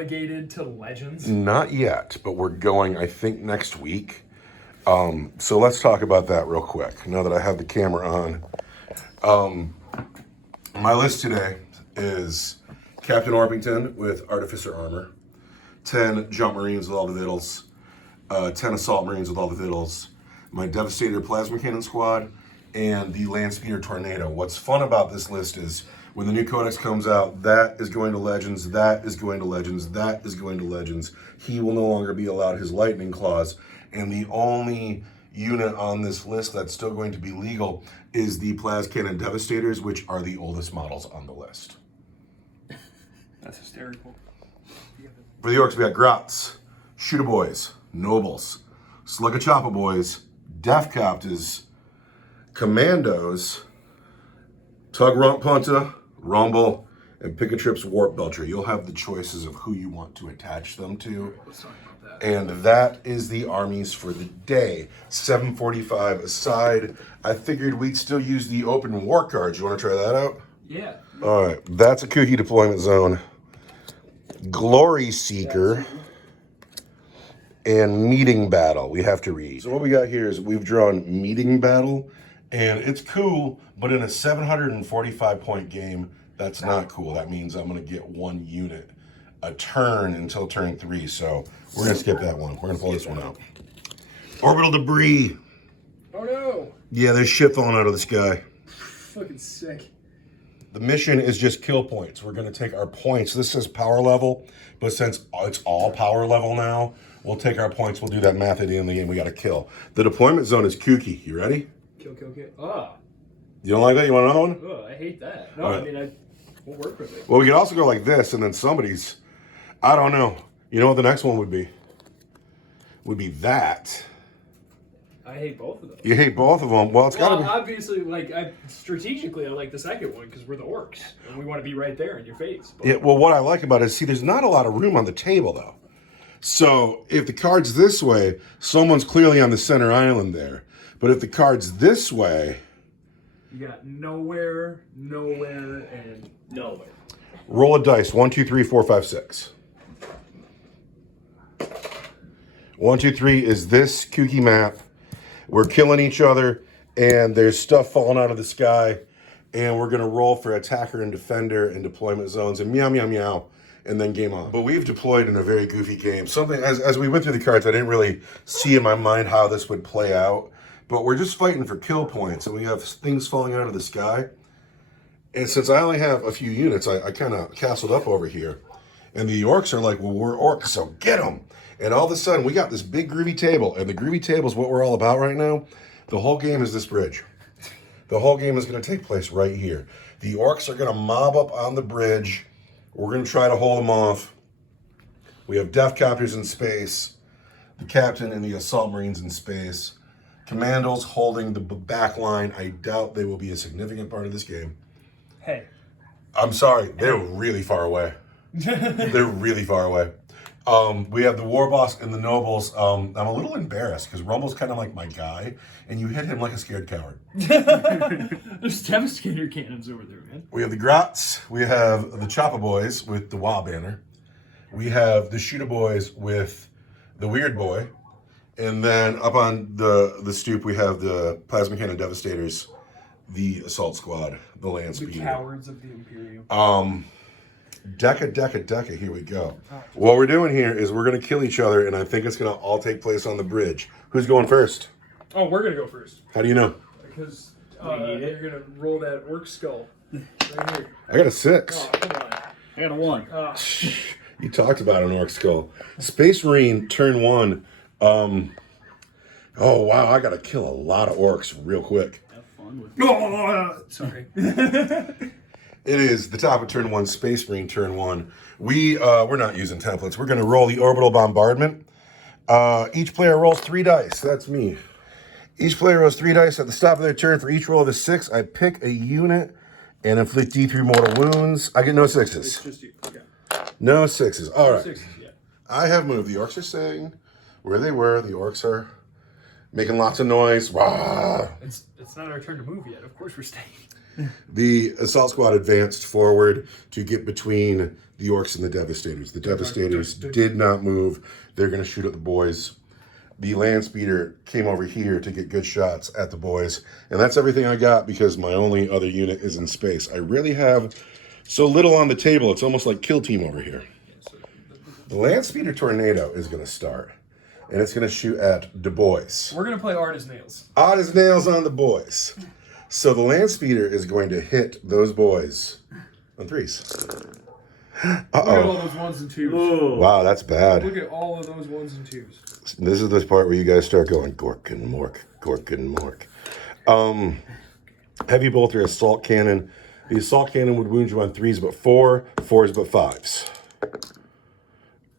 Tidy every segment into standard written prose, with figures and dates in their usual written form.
relegated to Legends? Not yet, but we're going, I think, next week. So let's talk about that real quick, now that I have the camera on. My list today is Captain Orpington with Artificer Armor, 10 Jump Marines with all the vittles, 10 Assault Marines with all the vittles, my Devastator Plasma Cannon Squad, and the Landspeeder Tornado. What's fun about this list is when the new Codex comes out, that is going to Legends, that is going to Legends, that is going to Legends. He will no longer be allowed his Lightning Claws, and the only unit on this list that's still going to be legal is the Plas Cannon Devastators, which are the oldest models on the list. That's hysterical. For the Orks, we got Grots, Shooter Boys, Nobles, Slugachoppa Boys, Death Copters, Commandos, Tug Rump Punta, Rumble, and Picatrip's Warp Belcher. You'll have the choices of who you want to attach them to. Let's talk about that. And that is the armies for the day. 7:45 aside. I figured we'd still use the open war cards. You want to try that out? Yeah. All right. That's a kooky deployment zone. Glory Seeker and Meeting Battle. We have to read. So what we got here is we've drawn Meeting Battle, and it's cool, but in a 745 point game, that's not cool. That means I'm going to get one unit a turn until turn 3. So we're going to skip that one. We're going to pull this one out. Orbital Debris. Oh no! Yeah, there's shit falling out of the sky. Fucking sick. The mission is just kill points. We're going to take our points. This says power level, but since it's all power level now, we'll take our points. We'll do that math at the end of the game. We got to kill. The deployment zone is kooky. You ready? Kill. Ah. You don't like that? You want another one? Oh, I hate that. No, Right. I mean, we'll work with it. Well, we could also go like this, and then somebody's, I don't know. You know what the next one would be? Would be that. I hate both of them. You hate both of them. Well, it's got to be. Obviously, strategically, I like the second one because we're the Orks, and we want to be right there in your face. But Yeah, well, what I like about it is, see, there's not a lot of room on the table, though. So if the card's this way, someone's clearly on the center island there. But if the card's this way... You got nowhere, and nowhere. Roll a dice. 1, 2, 3, 4, 5, 6. 1, 2, 3 is this kooky map. We're killing each other, and there's stuff falling out of the sky, and we're going to roll for attacker and defender and deployment zones, and meow, meow, meow, and then game on. But we've deployed in a very goofy game. Something, as we went through the cards, I didn't really see in my mind how this would play out, but we're just fighting for kill points, and we have things falling out of the sky. And since I only have a few units, I kind of castled up over here. And the Orks are like, well, we're Orks, so get them. And all of a sudden, we got this big groovy table. And the groovy table is what we're all about right now. The whole game is this bridge. The whole game is going to take place right here. The Orks are going to mob up on the bridge. We're going to try to hold them off. We have Death Copters in space. The Captain and the Assault Marines in space. Commandos holding the back line. I doubt they will be a significant part of this game. Hey. I'm sorry. They're really far away. They're really far away. We have the War Boss and the Nobles. I'm a little embarrassed because Rumble's kind of like my guy, and you hit him like a scared coward. There's Devastator cannons over there, man. We have the Grots. We have the Choppa Boys with the Wah banner. We have the Shooter Boys with the Weird Boy. And then up on the stoop, we have the Plasma Cannon Devastators, the Assault Squad, the Landspeeder. The cowards of the Imperium. Deca, here we go. What we're doing here is we're going to kill each other, and I think it's going to all take place on the bridge. Who's going first? Oh, we're going to go first. How do you know? Because you're going to roll that Orc skull right here. I got a 6. Oh, come on. I got a 1. You talked about an Orc skull. Space Marine, turn 1. Oh, wow, I got to kill a lot of Orcs real quick. Have fun with Sorry. It is the top of turn 1, Space Marine, turn 1. We're not using templates. We're going to roll the Orbital Bombardment. Each player rolls 3 dice. That's me. Each player rolls 3 dice. At the stop of their turn, for each roll of a 6, I pick a unit and inflict D3 mortal wounds. I get no 6s. It's just you. Okay. No 6s. All right. 6s, yeah. I have moved. The Orks are staying where they were. The Orks are making lots of noise. Rah. It's not our turn to move yet. Of course we're staying. The assault squad advanced forward to get between the Orks and the Devastators. The Devastators did not move. They're going to shoot at the boys. The land speeder came over here to get good shots at the boys. And that's everything I got because my only other unit is in space. I really have so little on the table. It's almost like kill team over here. The land speeder tornado is going to start. And it's going to shoot at the boys. We're going to play hard as nails. Hard as nails on the boys. So the land speeder is going to hit those boys on threes. Look at all those ones and twos. Oh. Wow, that's bad. Look at all of those ones and twos. This is the part where you guys start going Gork and Mork, Gork and Mork. Heavy bolter assault cannon. The assault cannon would wound you on threes but fours but fives.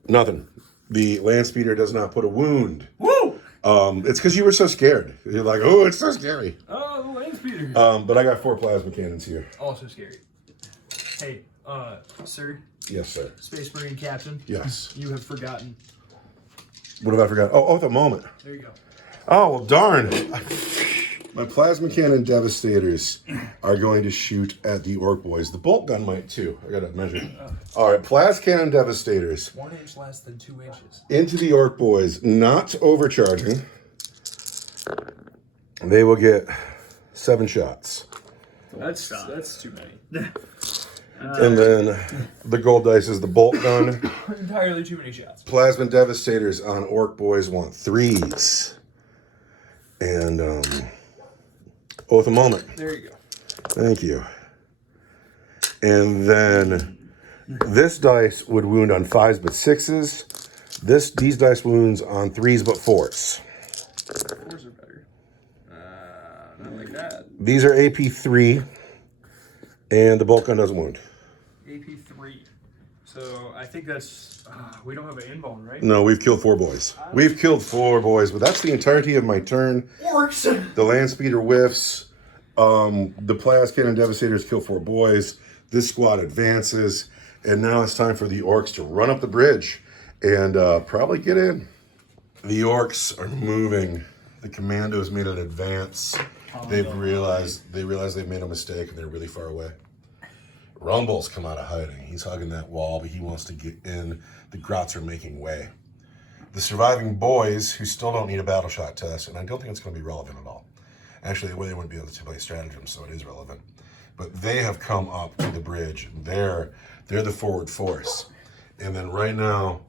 Nothing. The land speeder does not put a wound. Woo! It's because you were so scared. You're like, oh, it's so scary. Oh, the land speeder. But I got 4 plasma cannons here. Also scary. Hey, sir. Yes, sir. Space Marine Captain. Yes. You have forgotten. What have I forgotten? Oh, the moment. There you go. Oh, well, darn. My plasma cannon devastators are going to shoot at the Ork boys. The bolt gun might too. I gotta measure. All right, plasma cannon devastators 1 inch less than 2 inches. into the Ork boys, not overcharging. They will get 7 shots. That's too many. And then the gold dice is the bolt gun. Entirely too many shots. Plasma devastators on Ork boys want 3s. And oath a moment. There you go. Thank you. And then this dice would wound on 5s but 6s. These dice wounds on 3s but 4s. 4s are better. Not like that. These are AP3, and the bolt gun doesn't wound. AP3. So I think that's we don't have an invuln, right? No, we've killed 4 boys. We've killed 4 boys, but that's the entirety of my turn. Orks. The land speeder whiffs. The plas cannon devastators kill 4 boys. This squad advances, and now it's time for the Orks to run up the bridge and probably get in. The Orks are moving. The commandos made an advance. They realized they've made a mistake and they're really far away. Rumble's come out of hiding. He's hugging that wall, but he wants to get in. The Grots are making way. The surviving boys, who still don't need a battle shot test, and I don't think it's going to be relevant at all. Actually, they wouldn't be able to play stratagem, so it is relevant. But they have come up to the bridge. They're the forward force. And then right now,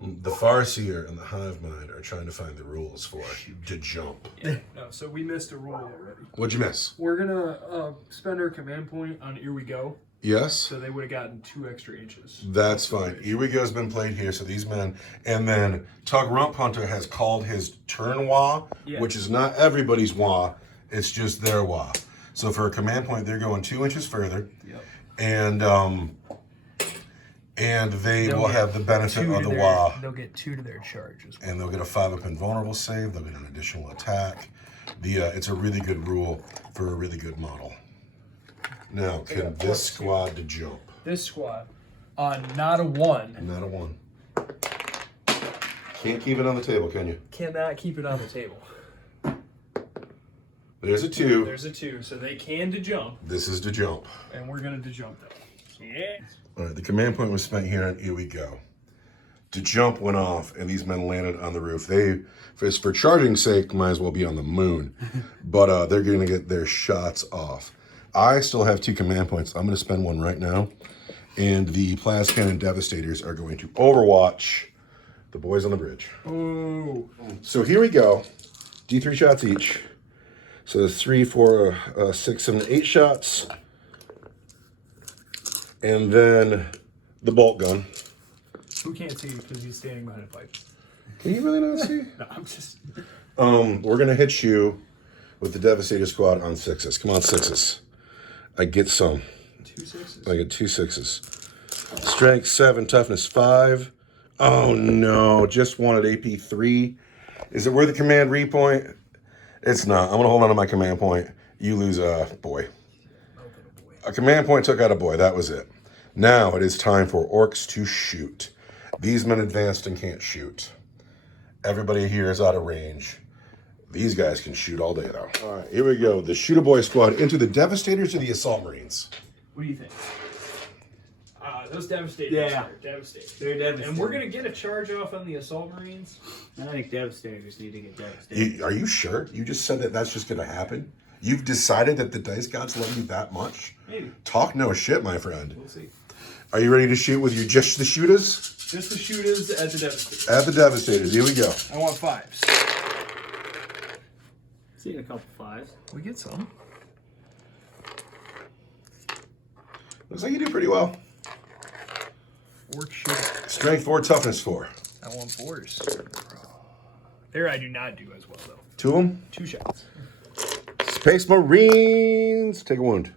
the Farseer and the Hive Mind are trying to find the rules for to jump. Yeah. No, so we missed a rule already. What'd you miss? We're gonna spend our command point on Here We Go. Yes? So they would have gotten 2 extra inches. That's fine. Here We Go has been played here, so these men. And then Tug Rump Hunter has called his turn wah, which is not everybody's wah, it's just their wah. So for a command point, they're going 2 inches further. Yep. And they will have the benefit of the wah. They'll get 2 to their charge as well. And they'll get a 5-up invulnerable save. They'll get an additional attack. It's a really good rule for a really good model. Now, can this squad to jump? This squad, not a 1. Not a 1. Can't keep it on the table, can you? Cannot keep it on the table. There's a 2. There's a 2, so they can de-jump. This is to jump. And we're going to de-jump them. Yeah. All right, the command point was spent here, and here we go. To jump went off, and these men landed on the roof. For charging sake, might as well be on the moon. But they're going to get their shots off. I still have 2 command points. I'm going to spend 1 right now. And the Plas Cannon Devastators are going to overwatch the boys on the bridge. Ooh. So here we go. D3 shots each. So there's 3, 4, 6, 7, 8 shots. And then the bolt gun. Who can't see because he's standing behind a pipe? Can you really not see? No, I'm just... We're going to hit you with the Devastator squad on 6s. Come on, 6s. I get some. 2 6s? I get 2 6s. Strength 7, toughness 5. Oh no, just wanted AP 3. Is it worth a command repoint? It's not. I'm going to hold on to my command point. You lose a boy. A command point took out a boy. That was it. Now it is time for Orks to shoot. These men advanced and can't shoot. Everybody here is out of range. These guys can shoot all day, though. All right, here we go. The Shooter Boy squad into the Devastators or the Assault Marines? What do you think? Those Devastators Yeah. are devastating. They're devastating. And we're going to get a charge off on the Assault Marines. I think Devastators need to get devastated. Are you sure? You just said that that's just going to happen? You've decided that the dice gods love you that much? Maybe. Talk no shit, my friend. We'll see. Are you ready to shoot with your just the shooters? Just the shooters at the Devastators. At the Devastators, here we go. I want 5s. Seen a couple 5s. We get some. Looks like you do pretty well. Orc shooter. Strength 4, toughness 4. I want 4s. There I do not do as well, though. 2 of them. 2 shots. Space Marines. Take a wound.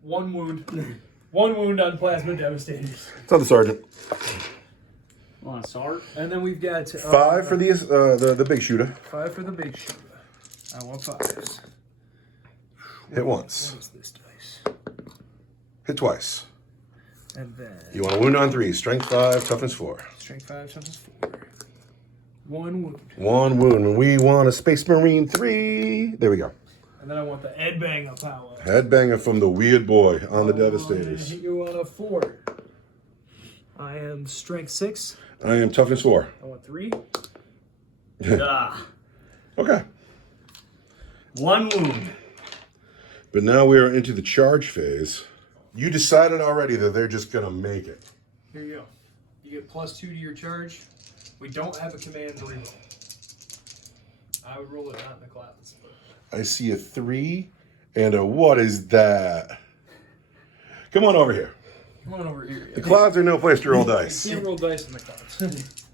1 wound. 1 wound on Plasma Devastators. It's on the sergeant. Want a Sark? And then we've got 5 for the big shooter. 5 for the big shooter. I want 5s. Hit once. What is this dice? Hit twice. And then You want a wound on 3. Strength 5, toughness 4. strength 5, toughness 4. 1 wound. 1 wound. And we want a Space Marine 3. There we go. And then I want the headbanger power. Headbanger from the weird boy on the I Devastators. hit you on a 4. I am strength 6. I am toughness 4. I want 3. Ah. Okay. 1 wound. But now we are into the charge phase. You decided already that they're just going to make it. Here you go. You get +2 to your charge. We don't have a command to reroll. I would roll it not in the clouds. But... I see a 3 and a what is that? Come on over here. Come on over here. The clouds are no place to roll dice. You can't roll dice in the clouds.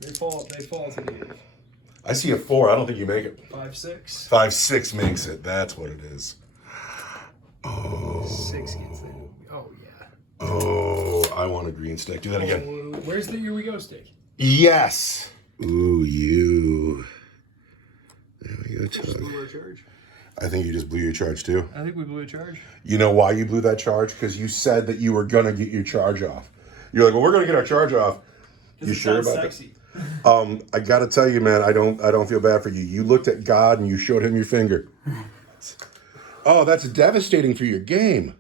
they fall to the earth. I see a 4. I don't think you make it. 5, 6. 5, 6 makes it. That's what it is. Oh. 6 gets it. Oh, yeah. Oh, I want a green stick. Do that again. Oh, where's the here we go stick? Yes. Ooh, you. There we go, Just Tug. blew our charge. I think you just blew your charge too. I think we blew a charge. You know why you blew that charge? Because you said that you were gonna get your charge off. You're like, well, we're gonna get our charge off. You sure about sexy. that? I gotta tell you, man, I don't feel bad for you. You looked at God and you showed him your finger. Oh, that's devastating for your game.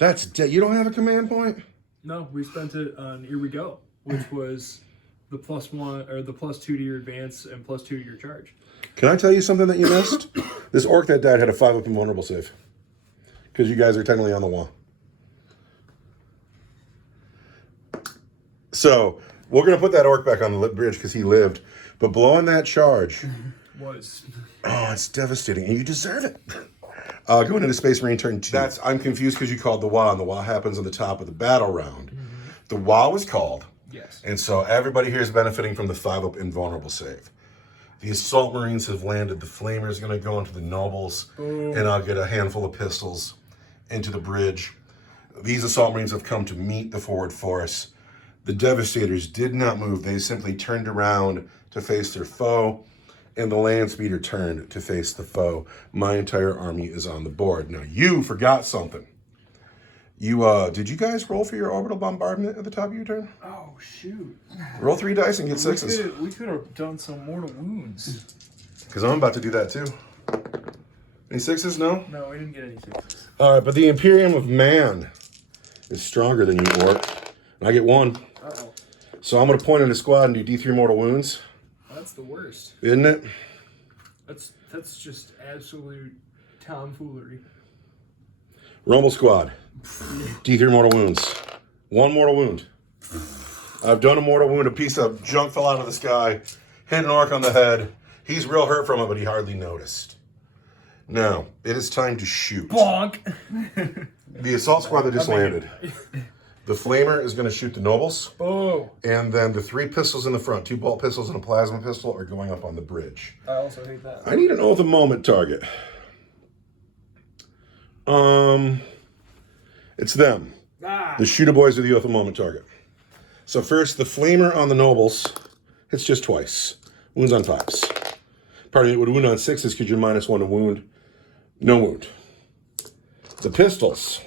You don't have a command point? No, we spent it on Here We Go, which was the +1 or the +2 to your advance and +2 to your charge. Can I tell you something that you missed? This orc that died had a 5 up invulnerable save. Because you guys are technically on the wall. So, we're going to put that orc back on the bridge because he lived. But blowing that charge, Was. oh, it's devastating. And you deserve it. Going into Space Marine turn 2. I'm confused because you called the WA, and the WA happens on the top of the battle round. The WA was called. Yes. And so everybody here is benefiting from the 5 up invulnerable save. The Assault Marines have landed. The Flamer is going to go into the Nobles. Ooh. And I'll get a handful of pistols into the bridge. These Assault Marines have come to meet the forward force. The Devastators did not move. They simply turned around to face their foe. And the land speeder turned to face the foe. My entire army is on the board. Now, you forgot something. Did you guys roll for your orbital bombardment at the top of your turn? Oh, shoot. Roll 3 dice and get 6s. We could have done some mortal wounds. Because I'm about to do that too. Any 6s? No? No, we didn't get any 6s. All right, but the Imperium of Man is stronger than you, Orc. And I get 1. Uh-oh. So I'm going to point in the squad and do D3 mortal wounds. That's the worst. Isn't it? That's just absolute tomfoolery. Rumble squad. D3 mortal wounds. 1 mortal wound. I've done a mortal wound. A piece of junk fell out of the sky. Hit an orc on the head. He's real hurt from it, but he hardly noticed. Now, it is time to shoot. Bonk! The assault squad that just landed. The Flamer is going to shoot the Nobles. Oh! And then the 3 pistols in the front, 2 bolt pistols and a plasma pistol, are going up on the bridge. I also hate that. I need an oath of moment target. It's them. Ah! The shooter boys are the oath of moment target. So first, the Flamer on the Nobles hits just twice. Wounds on 5s. Pardon me, it would wound on 6s because you're -1 to wound. No wound. The pistols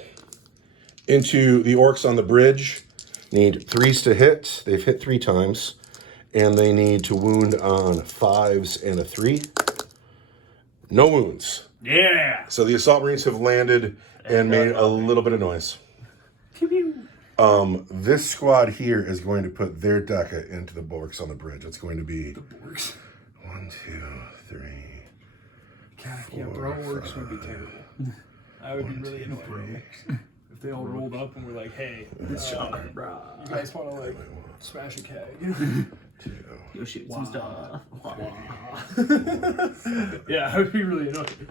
into the orcs on the bridge need 3s to hit. They've hit 3 times. and they need to wound on 5s and a 3. No wounds. Yeah. So the Assault Marines have landed and made a little bit of noise. Pew pew. This squad here is going to put their Deca into the Borks on the bridge. It's going to be The Borks. 1, 2, 3. God, yeah, bro, Orks would be terrible. I would be really annoyed if they all rolled up and were like, "Hey, you guys want to like smash a keg?" Go shoot some stuff. Yeah, I would be really annoyed.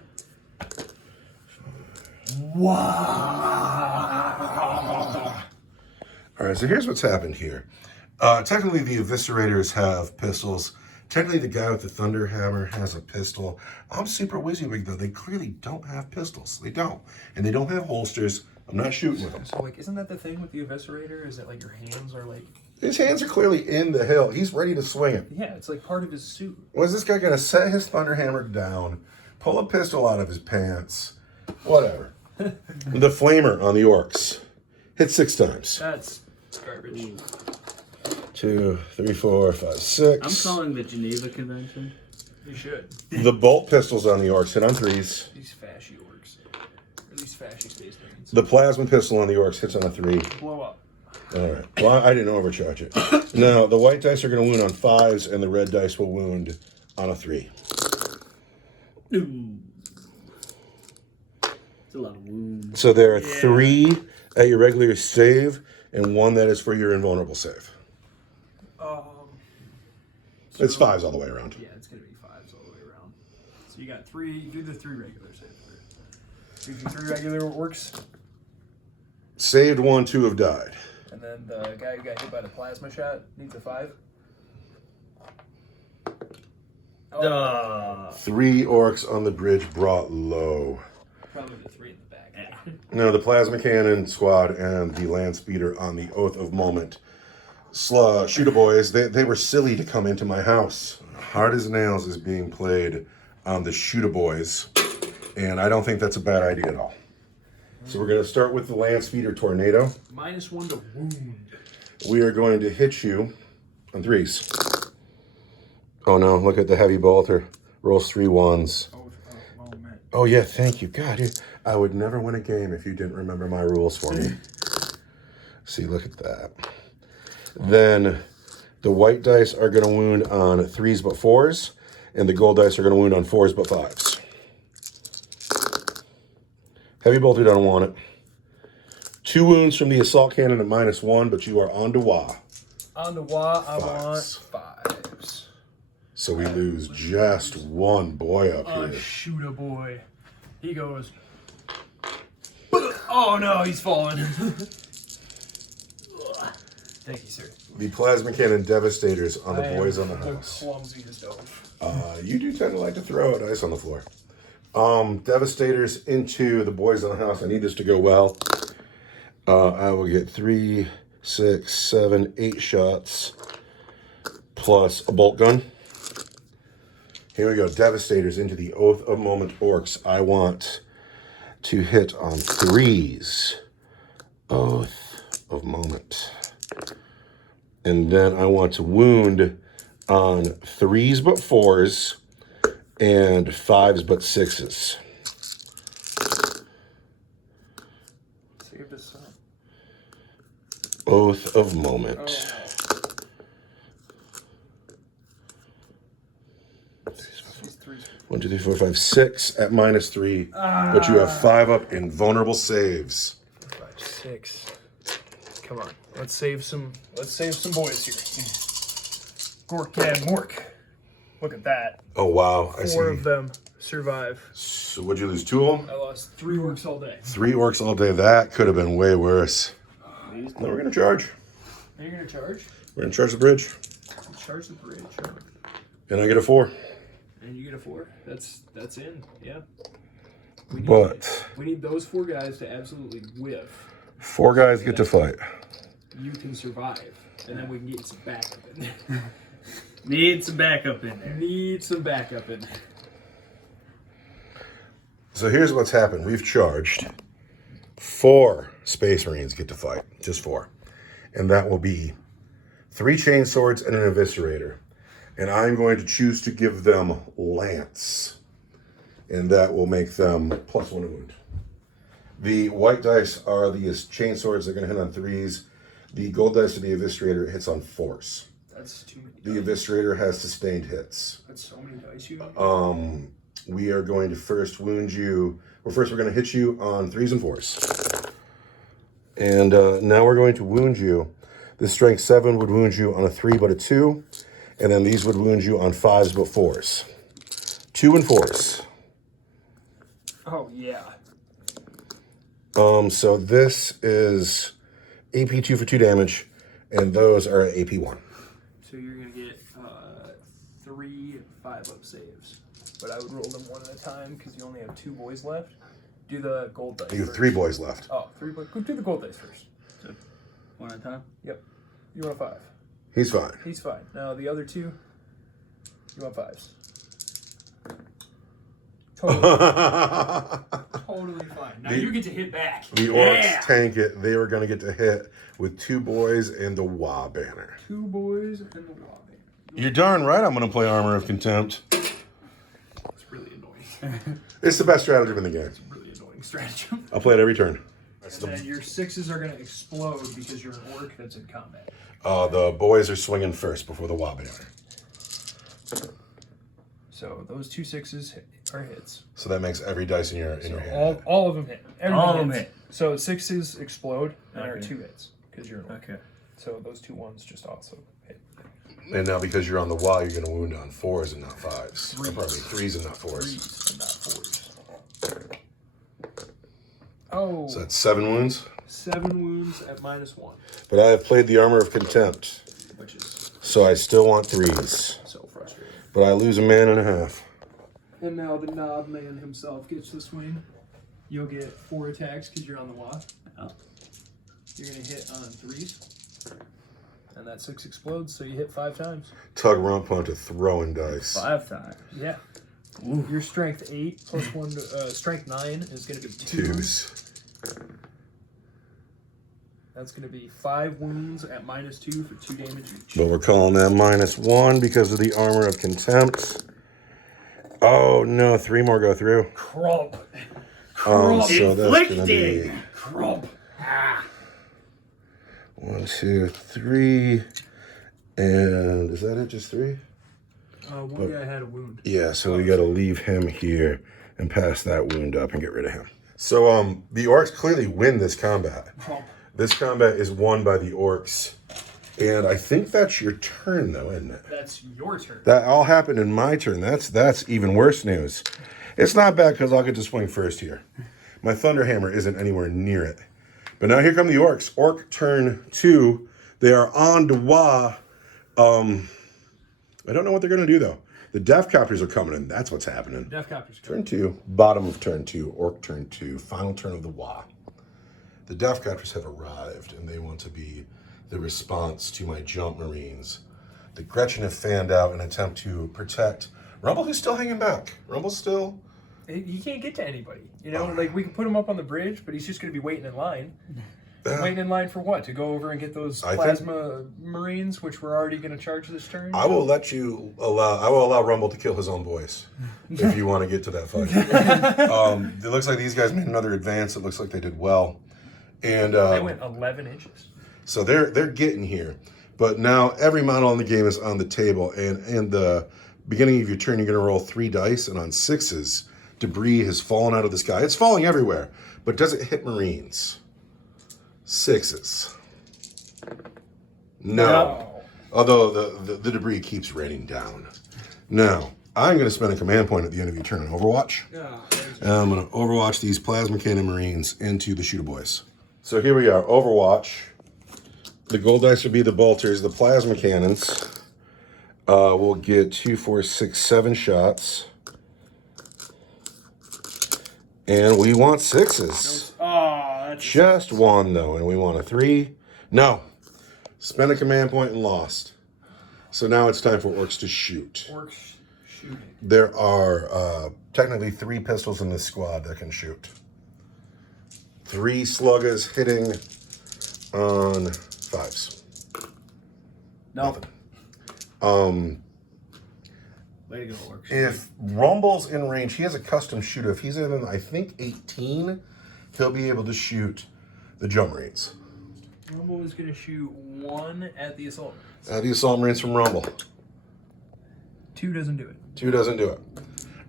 Wow. All right, so here's what's happened here. Technically, the Eviscerators have pistols. Technically, the guy with the Thunder Hammer has a pistol. I'm super WYSIWYG, though. They clearly don't have pistols. They don't. And they don't have holsters. I'm not shooting with them. So, like, isn't that the thing with the Eviscerator? Is that, like, your hands are, like... His hands are clearly in the hill. He's ready to swing it. Yeah, it's, like, part of his suit. Was this guy going to set his Thunder Hammer down, pull a pistol out of his pants? Whatever. The Flamer on the Orks. Hit 6 times. That's garbage. 2, 3, 4, 5, 6. I'm calling the Geneva Convention. You should. The bolt pistols on the Orks hit on 3s. These fashy Orks. Or these fashy Space Marines. The plasma pistol on the Orks hits on a 3. Blow up. All right. Well, I didn't overcharge it. Now, the white dice are going to wound on 5s, and the red dice will wound on a 3. Ooh. It's a lot of wounds. So there are 3 at your regular save, and 1 that is for your invulnerable save. It's 5s all the way around. Yeah, it's going to be 5s all the way around. So you got 3, do the 3 regular saves. Do 3 regular Orks, Saved 1, 2 have died. and then the guy who got hit by the plasma shot needs a 5. 3 Orks on the bridge brought low. Probably the 3 in the back. Yeah. No, the plasma cannon squad and the land speeder on the Oath of Moment. Shooter boys, they were silly to come into my house. Hard as Nails is being played on the Shooter boys, and I don't think that's a bad idea at all. So we're going to start with the land speeder tornado. -1 to wound. We are going to hit you on 3s. Oh no, look at the heavy bolter. Rolls 3 1s. Oh man. Oh yeah, thank you. God, I would never win a game if you didn't remember my rules for me. See, look at that. Then the white dice are going to wound on 3s but 4s, and the gold dice are going to wound on 4s but 5s. Heavy bolter, don't want it. 2 wounds from the assault cannon at -1, but you are on to Wah. On the wall, I Fives. want 5s. So we lose just 1 boy up here. Shoot a boy. He goes. Oh no, he's falling. Thank you, sir. The plasma cannon devastators on the boys on the The house. clumsiest of. You do tend to like to throw dice on the floor. Devastators into the boys on the house. I need this to go well. I will get 3, 6, 7, 8 shots plus a bolt gun. Here we go. Devastators into the Oath of Moment Orks. I want to hit on 3s. Oath of Moment. And then I want to wound on 3s but 4s and 5s but 6s. Save this up. Oath of Moment. Oh. 1, 2, 3, 4, 5, 6 at -3. But you have 5 up in vulnerable saves. 5, 6. Come on, let's save some boys here. Gorkad Mork. Look at that. Oh wow, I see. 4 of them survive. So would you lose 2 of them? I lost 3 Orks all day. 3 Orks all day. That could have been way worse. No, we're gonna charge. Are you gonna charge? We're gonna charge the bridge, Charge the bridge. and I get a 4. And you get a 4. That's in. Yeah. We need those 4 guys to absolutely whiff. 4 guys get to fight. You can survive, and then we can get some backup in there. Need some backup in there. Need some backup in there. So here's what's happened. We've charged 4 Space Marines get to fight. Just 4. And that will be 3 chain swords, and an eviscerator. And I'm going to choose to give them lance. And that will make them +1 wound. The white dice are the chain swords. They're going to hit on 3s. The gold dice are the eviscerator. It hits on 4s. That's too many. The eviscerator has sustained hits. That's so many dice you have. We are going to first wound you. Well, first we're going to hit you on 3s and 4s. And now we're going to wound you. This strength 7 would wound you on a 3 but a 2. And then these would wound you on 5s but 4s. 2 and 4s. Oh, yeah. So this is AP 2 for 2 damage. And those are AP 1. So you're going to get 3 5-up saves. But I would roll them one at a time because you only have 2 boys left. Do the gold dice. You have first. 3 boys left. Oh, 3 boys. Go do the gold dice first. So, one at a time? Yep. You want a 5. He's fine. He's fine. Now the other 2, you want 5s. Totally fine. Now you get to hit back. The Orks tank it. They were going to get to hit with 2 boys and the Wah banner. 2 boys and the Wah banner. You're darn right I'm going to play Armor of Contempt. It's really annoying. It's the best strategy in the game. It's a really annoying stratagem. I'll play it every turn. And then your 6s are going to explode because you're an orc that's in combat. The boys are swinging first before the Wah banner. So those 2 6s are hits. So that makes every dice in your hand. All of them hit. Everything All of them hits. hit. So 6s explode and are Okay. 2 hits because you're an orc. Okay. So those 2 1s just also hit. And now because you're on the Wah, you're going to wound on 4s and not 5s. Or 3s. probably 3s and not 4s. 3s and not 4s. Oh, So that's 7 wounds. 7 wounds at -1, But I have played the Armor of Contempt. which is So I still want 3s. so frustrating. But I lose a man and a half. And now the knob man himself gets the swing. You'll get 4 attacks because you're on the wall. Oh. You're going to hit on 3s. And that 6 explodes, so you hit 5 times. Tug Rump onto throwing dice. 5 times. Yeah. Your strength 8 plus 1, strength 9 is going to be 2. 2s. That's going to be 5 wounds at -2 for 2 damage each. But we're calling that -1 because of the Armor of Contempt. Oh no, 3 more go through. Crump. So that's gonna be Crump. 1, 2, 3, and is that it? Just 3? One guy had a wound. Yeah. So we got to leave him here and pass that wound up and get rid of him. So the Orks clearly win this combat. Crump. This combat is won by the Orks, and I think that's your turn, though, isn't it? That's your turn. That all happened in my turn. That's even worse news. It's not bad because I'll get to swing first here. My Thunderhammer isn't anywhere near it. But now here come the Orks. Orc turn 2. They are on to Wah. I don't know what they're going to do, though. The Death Copters are coming in. That's what's happening. Death Copter's Turn 2. Bottom of turn 2. Orc turn 2. Final turn of the Wah. The Death Copters have arrived, and they want to be the response to my Jump Marines. The Gretchen have fanned out in an attempt to protect Rumble, who's still hanging back. Rumble's still... He can't get to anybody. You know, like we can put him up on the bridge, but he's just going to be waiting in line. Waiting in line for what? To go over and get those plasma marines, which we're already going to charge this turn? I will allow Rumble to kill his own boys if you want to get to that fight. It looks like these guys made another advance. It looks like they did well. And they went 11 inches. So they're getting here. But now every model on the game is on the table. And in the beginning of your turn, you're going to roll 3 dice. And on 6s, debris has fallen out of the sky. It's falling everywhere. But does it hit Marines? 6s. No. Although the debris keeps raining down. Now, I'm going to spend a command point at the end of your turn on Overwatch. And I'm going to Overwatch these Plasma Cannon Marines into the Shooter Boys. So here we are, Overwatch. The gold dice will be the bolters. The Plasma Cannons will get 2, 4, 6, 7 shots. And we want 6s. Just 1, though, and we want a 3. No. Spent a command point and lost. So now it's time for Orks to shoot. Orks shooting. There are technically 3 pistols in this squad that can shoot. 3 sluggers hitting on 5s. No. Nothing. Way to go, Orks. If Rumble's in range, he has a custom shooter. If he's in, I think, 18, he'll be able to shoot the jump marines. Rumble is going to shoot 1 at the assault. The assault marines from Rumble. 2 doesn't do it. 2 doesn't do it.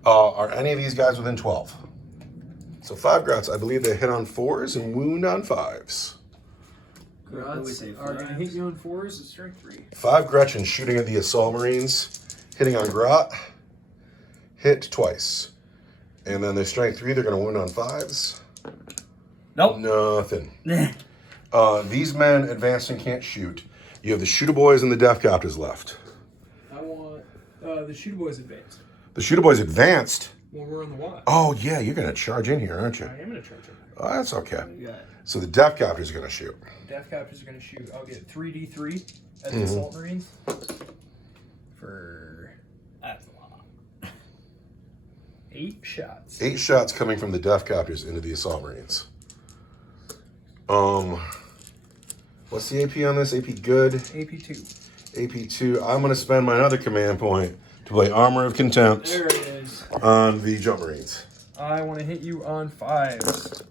Are any of these guys within 12? So 5 grots, I believe they hit on 4s and wound on 5s. Grots are going to hit you on 4s and strength 3. 5 Gretchen shooting at the assault marines, hitting on grot, hit twice. And then their strength 3, they're going to wound on 5s. Nope. Nothing. These men advanced and can't shoot. You have the shooter boys and the death copters left. I want the shooter boys advanced. The shooter boys advanced. When we're on the watch. Oh, yeah, you're going to charge in here, aren't you? I am going to charge it. Oh, that's okay. You got it. So the death copters are going to shoot. Death Copters are going to shoot. I'll get 3d3 at the assault marines. For. That's a lot. 8 shots. 8 shots coming from the death copters into the assault marines. What's the AP on this? AP good? AP2. AP2. I'm going to spend my other command point to play Armor of Contempt There it is. on the jump marines. I want to hit you on 5s.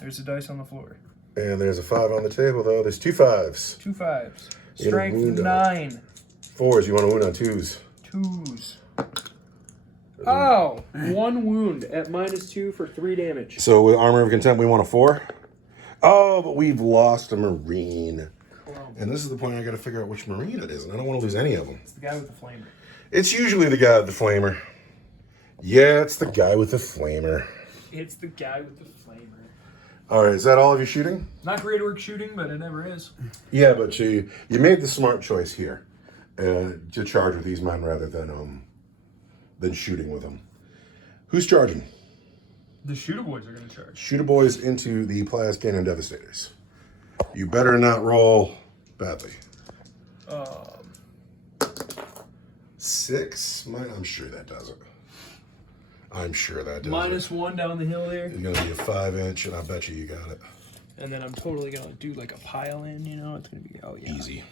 There's a dice on the floor. And there's a 5 on the table, though. There's 2 5s. 2 5s. You're gonna Strength wound on 9. 4s, you want to wound on 2s. 2s. Oh! 1 wound at -2 for 3 damage. So with Armor of Contempt, we want a 4. Oh, but we've lost a Marine. And this is the point I got to figure out which Marine it is, and I don't want to lose any of them. It's the guy with the flamer. It's usually the guy with the flamer. Yeah, it's the guy with the flamer. It's the guy with the flamer. All right, is that all of your shooting? Not great work shooting, but it never is. Yeah, but you made the smart choice here to charge with these men rather than shooting with them. Who's charging? The shooter boys are going to charge. Shooter boys into the Plas Cannon Devastators. You better not roll badly. 6? I'm sure that does it. I'm sure that does it. -1 down the hill there. It's going to be a 5-inch, and I bet you got it. And then I'm totally going to do like a pile in, you know? It's going to be, oh yeah. Easy.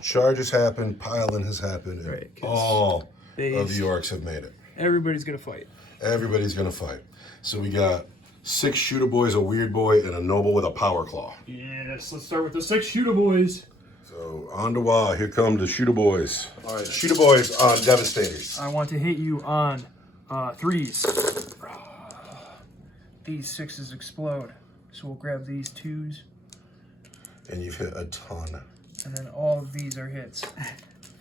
Charge has happened, pile-in has happened, and Right, 'cause all they- of the Orks have made it. Everybody's going to fight. Everybody's going to fight. So we got 6 shooter boys, a weird boy, and a noble with a power claw. Yes, let's start with the 6 shooter boys. So on to wah, here come the shooter boys. All right, shooter boys on Devastators. I want to hit you on 3s. These 6s explode. So we'll grab these 2s. And you've hit a ton. And then all of these are hits.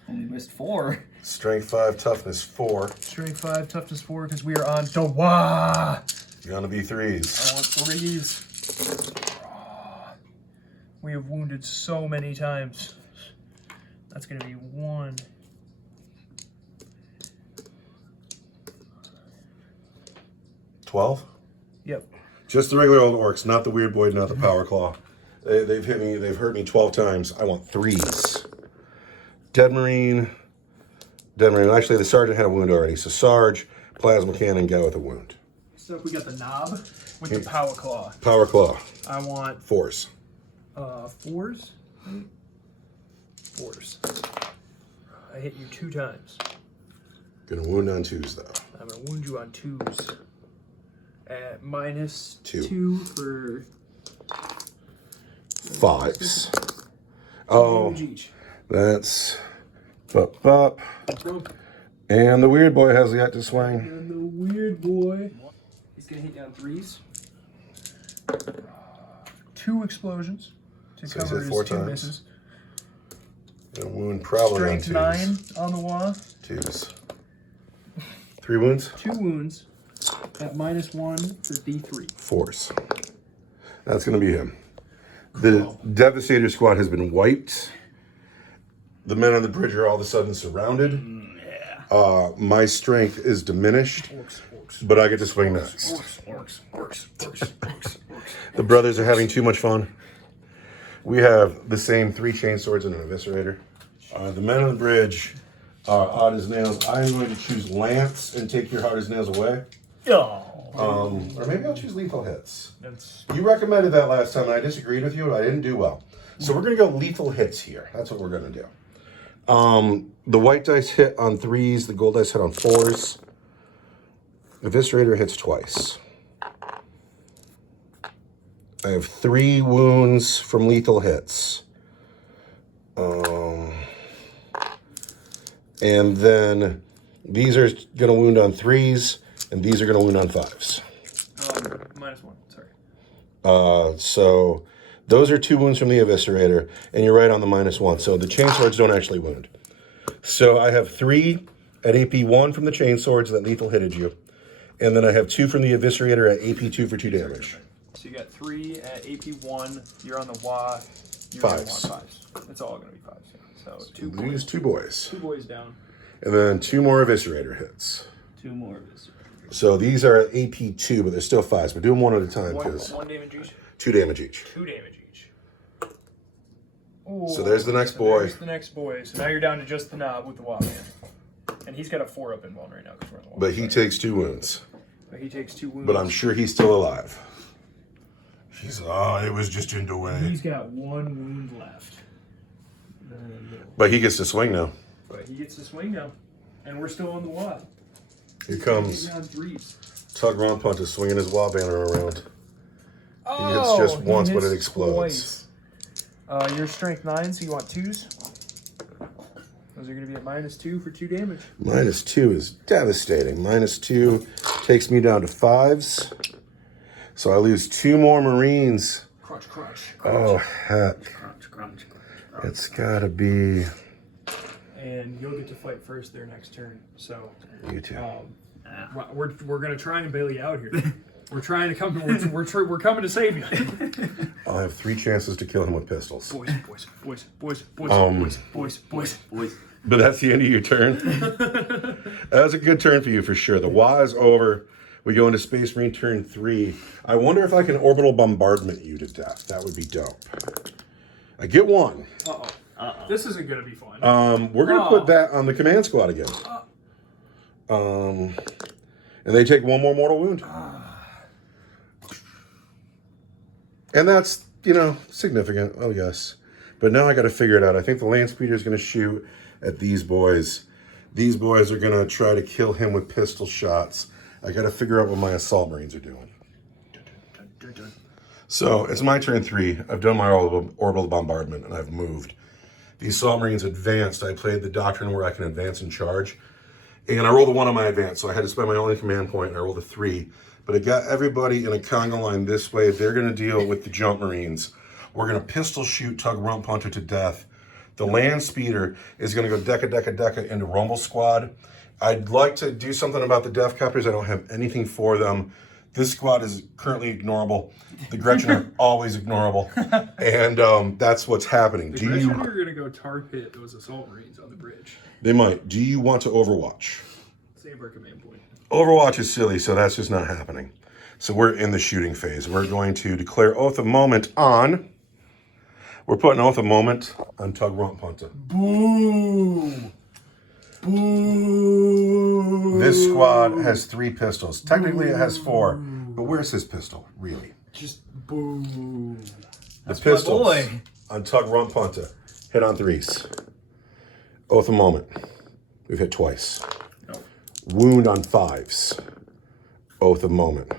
Only missed 4. Strength 5, toughness 4. Strength 5, toughness 4, because we are on Dawa. Gonna be 3s. I want 3s. We have wounded so many times. That's gonna be 1. $12? Yep. Just the regular old Orks, not the weird boy, not the power claw. They've hit me, they've hurt me 12 times. I want 3s. Dead Marine. Actually, the Sergeant had a wound already. So Sarge, Plasma Cannon, guy with a wound. So we got the knob with the power claw. Power claw. I want 4s. 4s. 4s. I hit you 2 times. Gonna wound on 2s though. I'm gonna wound you on 2s. At -2 2 for 5s. Oh, each. that's bup. And the weird boy has yet to swing. And the weird boy, he's gonna hit you on 3s. 2 explosions to So he's cover hit his 4 2 times. misses. Gonna wound probably on Strength 2s. 9 on the wall. 2s. 3 wounds? 2 wounds at -1 for D3. 4s. That's gonna be him. The Devastator squad has been wiped. The men on the bridge are all of a sudden surrounded. My strength is diminished, but I get to swing next. The brothers are having too much fun. We have the same 3 chain swords and an eviscerator. The men on the bridge are hard as nails. I'm going to choose Lance and take your hard as nails away. Or maybe I'll choose lethal hits. You recommended that last time, and I disagreed with you, and I didn't do well. So we're going to go lethal hits here. That's what we're going to do. The white dice hit on 3s, the gold dice hit on 4s. Eviscerator hits twice. I have 3 wounds from lethal hits. And then these are going to wound on 3s, and these are going to wound on 5s. -1, sorry. So those are 2 wounds from the Eviscerator, and you're right on the -1. So the chainswords don't actually wound. So I have 3 at AP 1 from the chainswords that lethal hitted you. And then I have 2 from the Eviscerator at AP 2 for 2 damage. So you got 3 at AP 1. You're on the WA. You're 5s. on 5s. It's all going to be 5s. Yeah. So 2 These boys. 2 boys. 2 boys down. And then 2 more Eviscerator hits. 2 more of his. So these are at AP 2, but they're still 5s. But do them one at a time, because 1 damage each. 2 damage each. 2 damage each. Ooh, So there's the next boy. There's the next boy. So now you're down to just the knob with the WA man. And he's got a 4-up involved right now because we're on the WA. But he takes 2 wounds. But he takes 2 wounds. But I'm sure he's still alive. It was just in the way. He's got 1 wound left. But he gets to swing now. But he gets to swing now. And we're still on the WA. Here comes He's on 3s. Tug Ronpunta swinging his wall banner around. Oh, He hits just once, but hits it explodes. twice. You're strength 9, so you want 2s. Those are going to be at -2 for 2 damage. -2 is devastating. -2 takes me down to 5s. So I lose 2 more Marines. Crunch, crunch. Oh, heck. Crunch, crunch, crunch. It's got to be... And you'll get to fight first their next turn. So You too. we're going to try and bail you out here. We're trying to come. We're coming to save you. I'll have 3 chances to kill him with pistols. Boys, boys, boys, boys, boys, boys, boys, Boys. But that's the end of your turn. That was a good turn for you, for sure. The WA is over. We go into Space Marine turn 3. I wonder if I can orbital bombardment you to death. That would be dope. I get 1. This isn't going to be fun. We're going to put that on the command squad again. And they take 1 more mortal wound. And that's, significant, oh yes. But now I got to figure it out. I think the land speeder is going to shoot at these boys. These boys are going to try to kill him with pistol shots. I got to figure out what my assault marines are doing. So it's my turn 3. I've done my orbital bombardment and I've moved. The assault marines advanced. I played the doctrine where I can advance and charge. And I rolled a 1 on my advance, so I had to spend my only command point, and I rolled a 3. But it got everybody in a conga line this way. They're going to deal with the jump marines. We're going to pistol shoot Tug Rumpunter to death. The land speeder is going to go deca into Rumble Squad. I'd like to do something about the Death Copters. I don't have anything for them. This squad is currently ignorable. The Gretchen are always ignorable. And that's what's happening. The Gretchen are going to go tar pit those assault marines on the bridge. They might. Do you want to Overwatch? Save our command point. Overwatch is silly, so that's just not happening. So we're in the shooting phase. We're going to declare Oath of Moment on... We're putting Oath of Moment on Tug Rumpunta. Boo! Boo! This squad has 3 pistols. Technically it has 4. But where's his pistol, really? Just boo. The pistols on Tug Rumpunta hit on 3s. Oath of Moment. We've hit twice. Nope. Wound on 5s. Oath of Moment.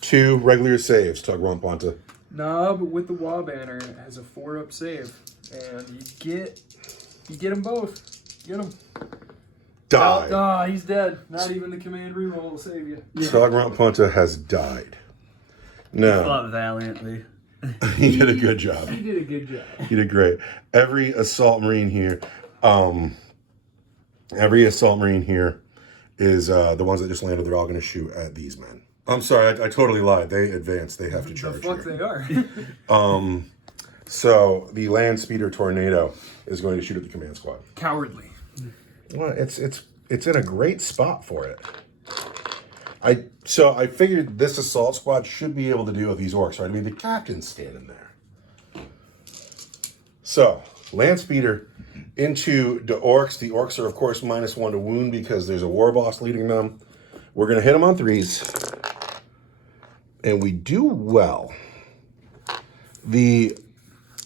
2 regular saves, Tug Rumpunta. Nah, but with the WA banner, it has a 4-up save. And you get them both. Get him. Died. Ah, he's dead. Not even the command reroll will save you. Tug Rumpunta has died. No. Fought valiantly. He did a good job. He did a good job. He did great. Every assault marine here is the ones that just landed. They're all going to shoot at these men. I'm sorry, I totally lied. They advance. They have to charge. The fuck here. they are. So the land speeder tornado is going to shoot at the command squad. Cowardly. Well, it's in a great spot for it. I figured this assault squad should be able to deal with these orcs, right? I mean, the captain's standing there. So, land speeder into the orcs. The orcs are, of course, -1 to wound because there's a war boss leading them. We're going to hit them on 3s. And we do well. The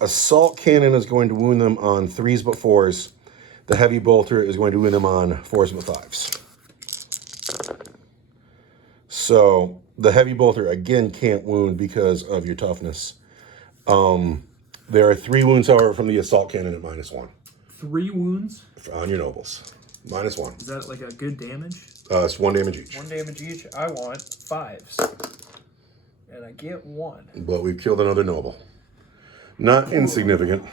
assault cannon is going to wound them on 3s but 4s. The heavy bolter is going to win them on 4s and 5s. So the heavy bolter again can't wound because of your toughness. There are 3 wounds, however, from the assault cannon at -1. 3 wounds On your nobles. -1. Is that like a good damage? It's 1 damage each. 1 damage each. I want 5s. And I get 1. But we've killed another noble. Not insignificant.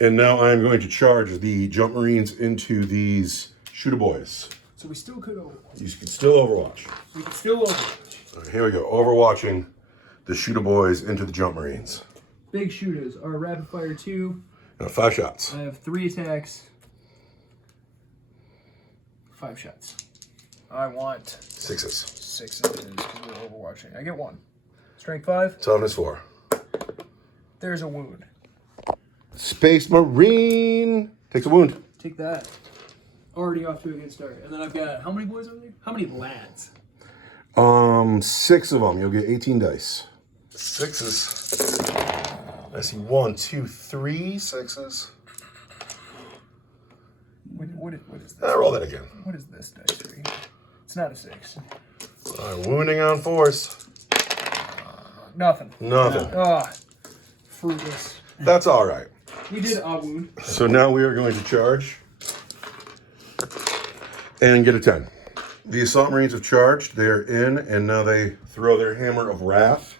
And now I'm going to charge the jump marines into these shooter boys. So we still could overwatch. You can still overwatch. We can still overwatch. All right, here we go. Overwatching the shooter boys into the jump marines. Big shooters are rapid fire 2. 5 shots. I have 3 attacks. 5 shots. I want 6s. 6s because we're overwatching. I get 1. Strength 5. Toughness 4. There's a wound. Space Marine takes a wound. Take that. Already off to a good start. And then I've got, how many boys are there? How many lads? 6 of them. You'll get 18 dice. 6s. I see 1, 2, 3 6s. What is this? Roll that again. What is this dice tree? It's not a 6. Wounding on 4s. Nothing. Nothing. Ah, fruitless. That's all right. You did a wound. So now we are going to charge and get a 10. The Assault Marines have charged. They're in, and now they throw their Hammer of Wrath.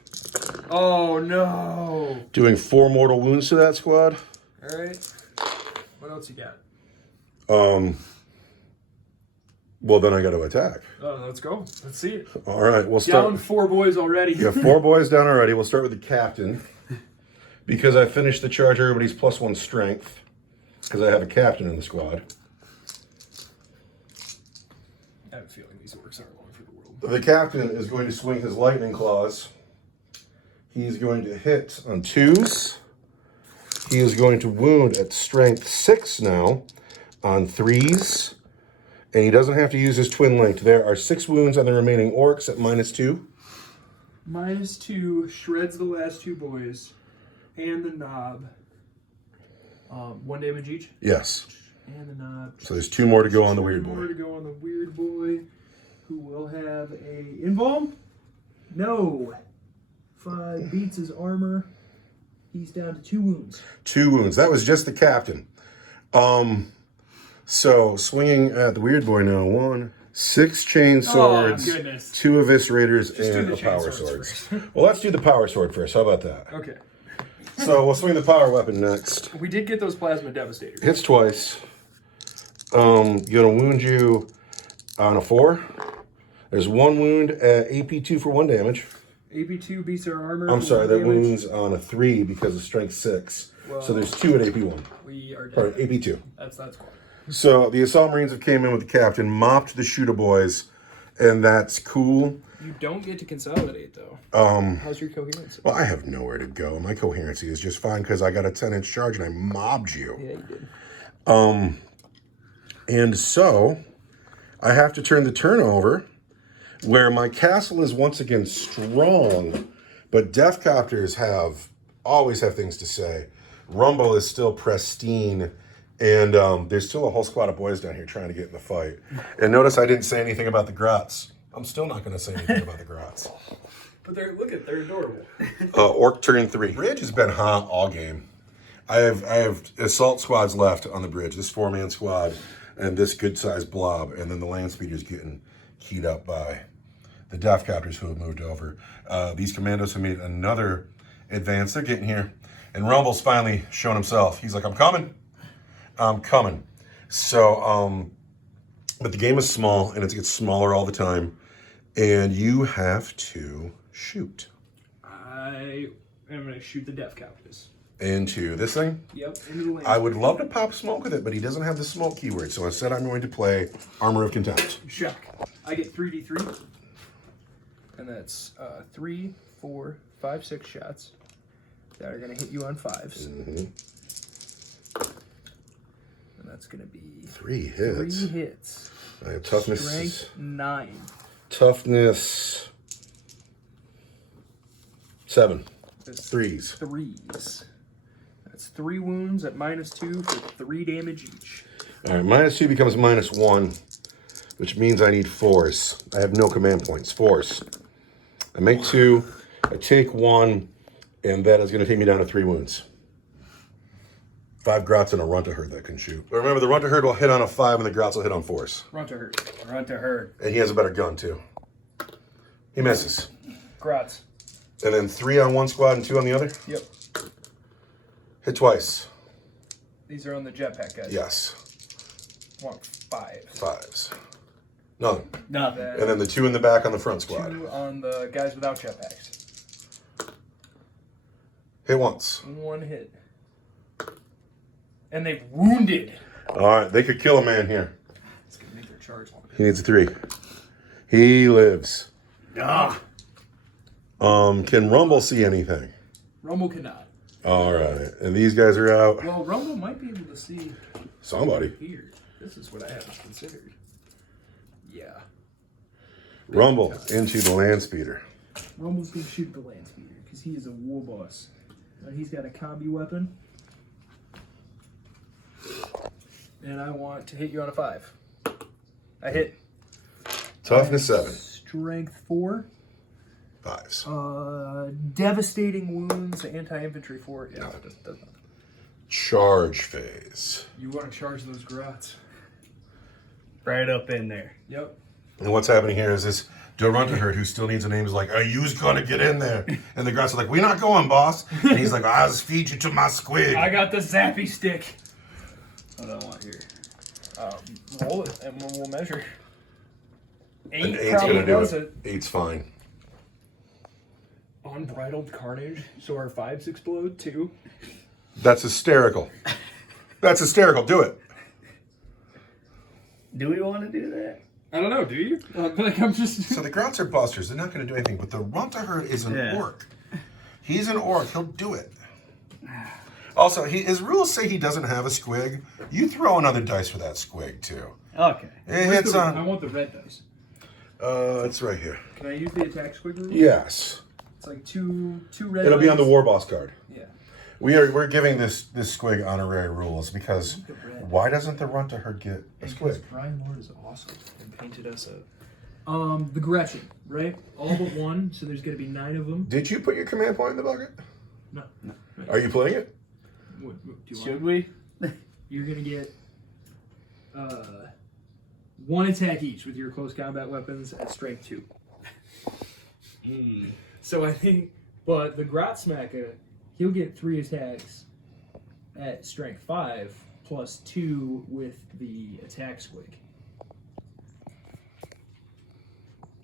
Oh, no. Doing 4 mortal wounds to that squad. All right. What else you got? Well, then I got to attack. Let's go. Let's see it. All right, we'll start. Down 4 boys already. You have 4 boys down already. We'll start with the captain. Because I finished the charge, everybody's +1 strength. Because I have a captain in the squad. I have a feeling these orcs aren't long for the world. The captain is going to swing his lightning claws. He's going to hit on 2s. He is going to wound at strength 6 now on 3s. And he doesn't have to use his twin length. There are 6 wounds on the remaining orcs at -2. -2 shreds the last 2 boys. And the knob. 1 damage each. Yes. And the knob. So there's 2 more to go on the weird 2 more boy. to go on the weird boy, who will have a invuln. No. 5 beats his armor. He's down to 2 wounds. 2 wounds. That was just the captain. So swinging at the weird boy now. 1, 6 chain swords, Oh, goodness. 2 eviscerators, Just do and the a chain power swords sword. Well, let's do the power sword first. How about that? Okay. So we'll swing the power weapon next. We did get those plasma devastators. Hits twice. Gonna wound you on a 4. There's 1 wound at AP2 for 1 damage. AP2 beats our armor. I'm sorry, for that 1 damage. wounds on a 3 because of strength 6. Well, So there's 2 at AP1. We are Sorry, dead. AP2. That's cool. So the Assault Marines have came in with the captain, mopped the shooter boys, and that's cool. You don't get to consolidate though. How's your coherence? Well, I have nowhere to go. My coherency is just fine because I got a 10-inch charge and I mobbed you. Yeah, you did. And so I have to turn the turn over where my castle is once again strong, but Death Copters always have things to say. Rumble is still pristine, and there's still a whole squad of boys down here trying to get in the fight. And notice I didn't say anything about the grots. I'm still not going to say anything about the grots. But they're adorable. Orc turn 3. Bridge has been hot all game. I have assault squads left on the bridge. This 4-man squad and this good-sized blob, and then the land speeders getting keyed up by the Death Copters who have moved over. These commandos have made another advance. They're getting here. And Rumble's finally shown himself. He's like, I'm coming. I'm coming. So, but the game is small, and it gets smaller all the time. And you have to shoot. I am going to shoot the Death Copters. Into this thing? Yep, into the lane. I would love to pop smoke with it, but he doesn't have the smoke keyword. So instead, I'm going to play Armor of Contempt. Shock. I get 3d3. And that's 3, 4, 5, 6 shots that are going to hit you on 5s. Mm-hmm. And that's going to be 3 hits. 3 hits. I have toughness. Strength 9. Toughness 7. That's 3s. 3s. That's 3 wounds at -2 for 3 damage each. All right, -2 becomes -1, which means I need force. I have no command points. Force. I make 2, I take 1, and that is going to take me down to 3 wounds. 5 grots and a runt herd that can shoot. But remember, the runt herd will hit on a 5 and the grots will hit on force. Run to hurt. Run to herd. And he has a better gun, too. He misses. Grots. And then 3 on one squad and 2 on the other? Yep. Hit twice. These are on the jetpack guys. Yes. Want 5. 5s. None. Nothing. And then the 2 in the back on the front squad. 2 on the guys without jetpacks. Hit once. 1 hit. And they've wounded. All right, they could kill a man here. It's gonna make their charge longer. He needs a 3. He lives. Ah. Can Rumble see anything? Rumble cannot. All right, and these guys are out. Well, Rumble might be able to see Somebody. here. This is what I haven't considered. Yeah. Rumble into the land speeder. Rumble's gonna shoot the land speeder because he is a war boss. He's got a combi weapon. And I want to hit you on a 5. I hit. Toughness 7. Strength 4. 5s. Devastating wounds, anti-infantry 4. Yeah, that does nothing. Charge phase. You want to charge those grots. Right up in there. Yep. And what's happening here is this Durunta who still needs a name is like, are you gonna get in there? And the grots are like, we're not going, boss. And he's like, I'll just feed you to my squig. I got the zappy stick. What do I want here? Roll it and we'll measure. An 8 8's probably gonna do does it. 8's fine. Unbridled carnage, so our 5s explode too. That's hysterical. That's hysterical. Do it. Do we want to do that? I don't know, do you? Like I'm just. So the grots are busters. They're not going to do anything. But the Runtaherd is an Yeah. orc. He's an orc. He'll do it. Also, his rules say he doesn't have a squig. You throw another dice for that squig, too. Okay. It hits I on... want the red dice. It's right here. Can I use the attack squig rule? Yes. It's like two red. It'll be on the dice. war boss card. Yeah. We're giving this squig honorary rules because The red. why doesn't the Runtaherd get a Because squig? Brian Lord is awesome and painted us a. The Gretchen, right? All but 1, so there's gonna be 9 of them. Did you put your command point in the bucket? No. Are you playing it? What do you Should want? we? You're gonna get 1 attack each with your close combat weapons at strength 2. So I think, but the Grotsmacker, he'll get 3 attacks at strength 5 plus 2 with the attack squig.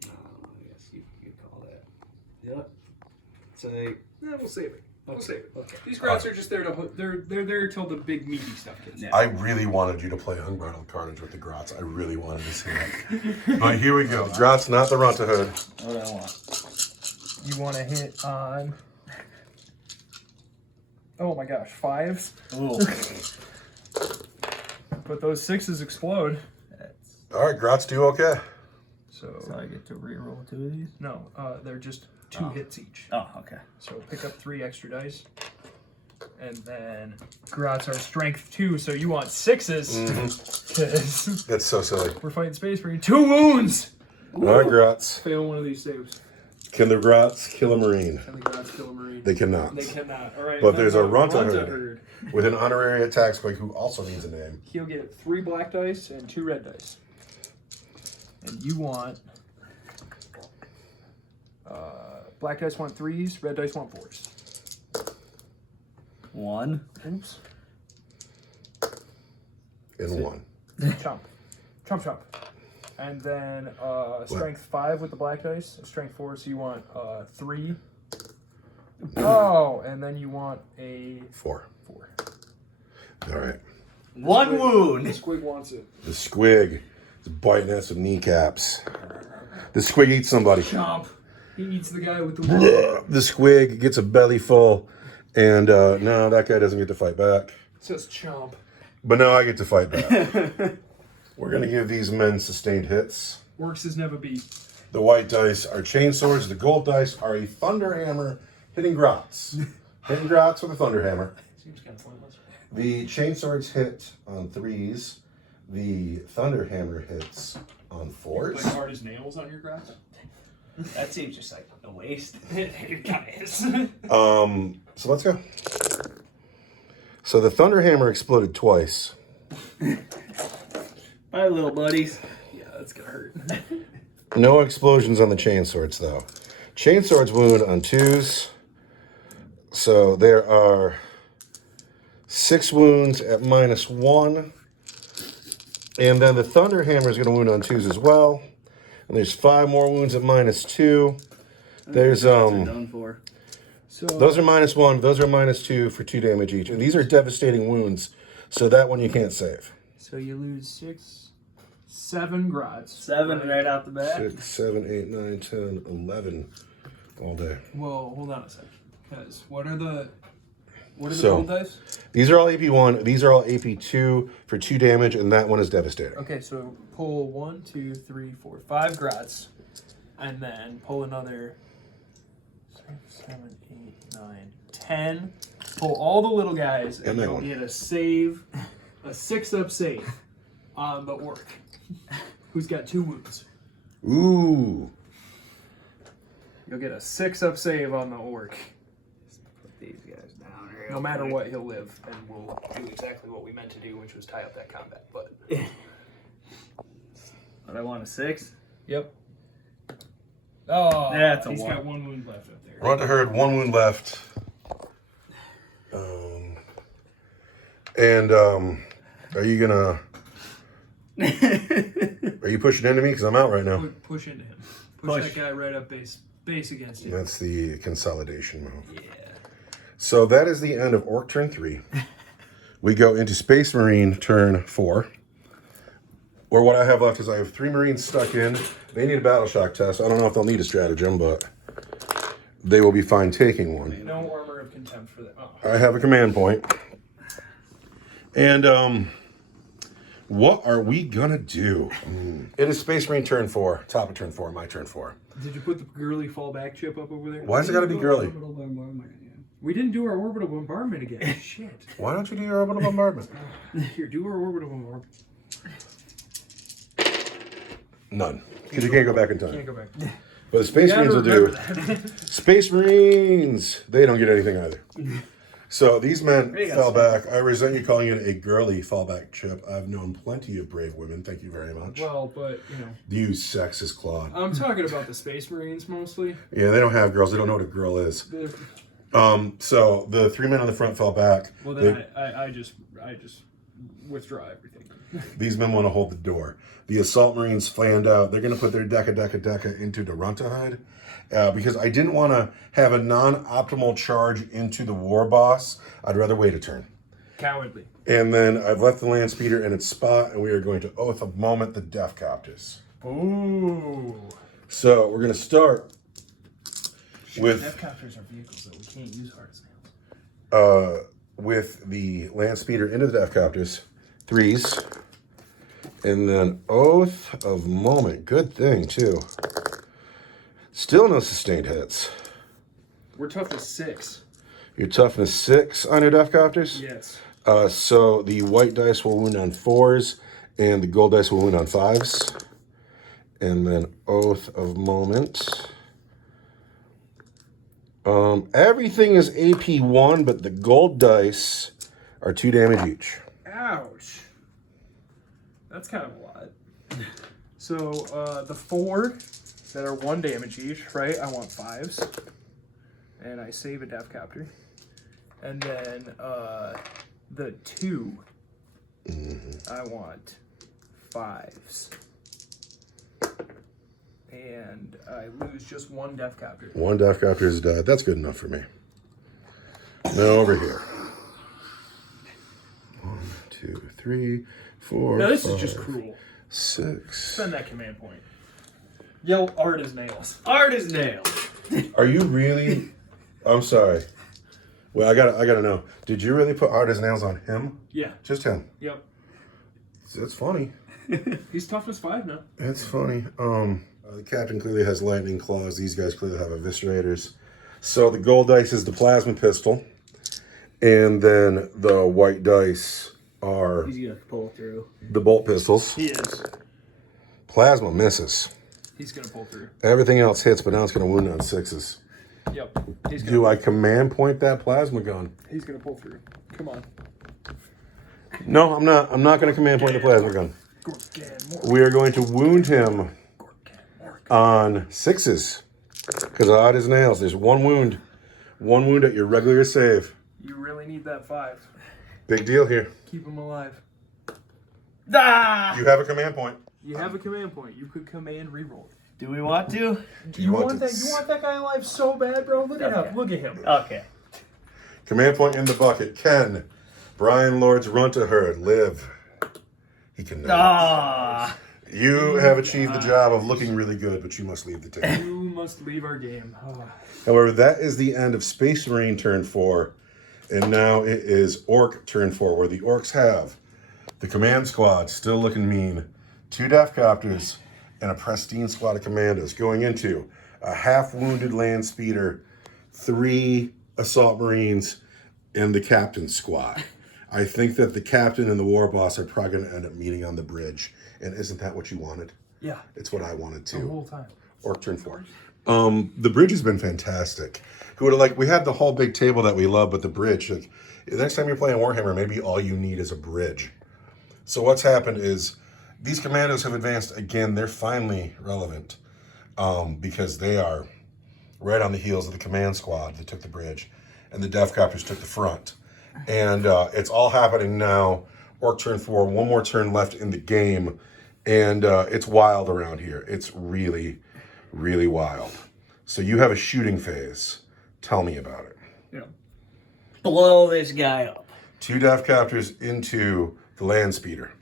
I guess you call that. Yep. Say. Yeah, we'll save it. We'll save it. Okay. These grots are just there to they're there till the big meaty stuff gets. Yeah. I really wanted you to play Unbridled Carnage with the Grots. I really wanted to see that. But here we go. Grots, not the Runtaherd. What do I want? You want to hit on? Oh my gosh, 5s. Ooh. But those 6s explode. All right, Grots do okay. So So I get to reroll 2 of these? no, they're just 2 hits each. Oh, okay. So pick up 3 extra dice. And then grots are strength 2, so you want 6s. Because That's so silly. we're fighting Space Marine. 2 wounds! All right, Grots. Fail one of these saves. Can the Grots kill a Marine? And the grots kill a Marine. They cannot. They cannot. All right. But there's a Runtaherd. Runtaherd with an honorary attack squig who also needs a name. He'll get 3 black dice and 2 red dice. And you want... black dice want 3s, red dice want 4s. 1. Oops. In one. Chomp. Chomp chomp. And then strength 5 with the black dice, strength 4, so you want 3. Oh, and then you want a 4. 4. All right. 1 The wound. squig wants it. The squig is biting at some kneecaps. The squig eats somebody. Chomp. He eats the guy with the wound. The squig gets a belly full, and no, that guy doesn't get to fight back. It says chomp. But no, I get to fight back. We're going to give these men sustained hits. Orks is never beat. The white dice are chain swords. The gold dice are a thunder hammer hitting grots. Hitting grots with a thunder hammer. Seems kind of pointless. The chain swords hit on 3s. The Thunderhammer hits on 4s. Like hard as nails on your grass. That seems just like a waste. It kind of is. So let's go. So the Thunderhammer exploded twice. Bye, little buddies. Yeah, that's gonna hurt. No explosions on the chainswords, though. Chainswords wound on 2s. So there are 6 wounds at -1. And then the Thunderhammer is going to wound on 2s as well. And there's 5 more wounds at -2. There's Done for. So those are -1. Those are -2 for 2 damage each. And these are devastating wounds. So that one you can't save. So you lose 7 grots. 7 right out the bat. 6, 7, 8, 9, 10, 11 all day. Whoa, hold on a second. Because what are the So- gold dice? These are all AP1. These are all AP2 for 2 damage, and that one is devastating. Okay, so pull 1, 2, 3, 4, 5 grots, and then pull another 6, 7, 8, 9, 10. Pull all the little guys, and And that you'll one. get a save, a 6-up save on the orc, who's got 2 wounds. Ooh. You'll get a 6-up save on the orc. Put these guys down here. No matter what, he'll live, and we'll do exactly what we meant to do, which was tie up that combat. But But I want a 6. yep. Oh, That's a he's 1. got 1 wound left up there. Run to herd, 1 wound left. Are you gonna? Are you pushing into me? Because I'm out right now. Push into him. Push Push. that guy right up base against you. That's the consolidation move. Yeah. So that is the end of Orc turn 3. We go into Space Marine turn 4. Or what I have left is I have 3 Marines stuck in. They need a battle shock test. I don't know if they'll need a stratagem, but they will be fine taking one. No armor of contempt for that. Oh. I have a command point. And what are we gonna do? It is Space Marine turn 4. Top of turn 4, my turn 4. Did you put the girly fallback chip up over there? Why has it gotta be girly? We didn't do our orbital bombardment again. Shit. Why don't you do your orbital bombardment? Here, do our orbital bombardment. None. Because you can't go back in Can't time. go back. But the Space Gotta Marines will do. remember that. Space Marines! They don't get anything either. So these men There you go, fell son. back. I resent you calling it a girly fallback chip. I've known plenty of brave women. Thank you very much. Well, but, you know. You sexist clod. I'm talking about the Space Marines mostly. Yeah, they don't have girls. They don't know what a girl is. The- So the 3 men on the front fell back. Well, then I just withdraw everything. These men want to hold the door. The Assault Marines fanned out. They're going to put their Deca into Duruntahide. Because I didn't want to have a non-optimal charge into the War Boss. I'd rather wait a turn. Cowardly. And then I've left the Land Speeder in its spot, and we are going to Oath of Moment the Death Copters. Ooh. So we're going to start with Deathcopters are vehicles that we can't use hard as nails. with the Land Speeder into the Death Copters. 3s. And then Oath of Moment. Good thing, too. Still no sustained hits. We're tough as 6. Your toughness 6 on your Death Copters? Yes. So the white dice will wound on 4s, and the gold dice will wound on 5s. And then Oath of Moment. Everything is AP1, but the gold dice are 2 damage each. Ouch. That's kind of a lot. So the 4 that are 1 damage each, right? I want 5s. And I save a Deathcopter. And then the 2, I want 5s. And I lose just 1 Deathcopter. 1 Death Copter is dead. That's good enough for me. Now over here. 1, 2, 3, 4, Now this is 5, just cruel. 6. Spend that command point. Yell art as nails. Art is nailed. Are you really? I'm sorry. Well, I gotta know. Did you really put Art as nails on him? Yeah. Just him. Yep. That's funny. He's toughness 5 now. It's funny. The captain clearly has lightning claws. These guys clearly have eviscerators. So the gold dice is the plasma pistol, and then the white dice are He's gonna pull through. the bolt pistols. He is. Plasma misses. He's gonna pull through. Everything else hits, but now it's going to wound on 6s. Yep. He's gonna Do I command point that plasma gun? He's gonna pull through. Come on. No, I'm not. I'm not going to command point the plasma gun. We are going to wound him on 6s. Because odd as nails. There's one wound. One wound at your regular save. You really need that 5. Big deal here. Keep him alive. Ah! You have a command point. You have a command point. You could command reroll. Do we want to? You want want to- that? You want that guy alive so bad, bro? Look at Okay. him. Look at him. Okay. Command point in the bucket. Ken. Brian Lord's Runtaherd. Live. He can never. Ah! You have achieved the job of looking really good, but you must leave the table. You must leave our game. Oh. However, that is the end of Space Marine turn 4. And now it is Orc turn 4, where the Orcs have the command squad, still looking mean, 2 Death Copters, and a pristine squad of commandos, going into a half-wounded land speeder, 3 assault marines, and the captain's squad. I think that the captain and the war boss are probably going to end up meeting on the bridge. And isn't that what you wanted? Yeah. It's what I wanted The too. whole time. Orc turn 4. The bridge has been fantastic. Who would have, like, we had the whole big table that we love, but the bridge, like, the next time you're playing Warhammer, maybe all you need is a bridge. So what's happened is these commandos have advanced again. They're finally relevant because they are right on the heels of the command squad that took the bridge, and the Death Copters took the front. And it's all happening now. Orc turn 4, one more turn left in the game, and it's wild around here. It's really, really wild. So you have a shooting phase. Tell me about it. Yeah. Blow this guy up. 2 Death Copters into the land speeder.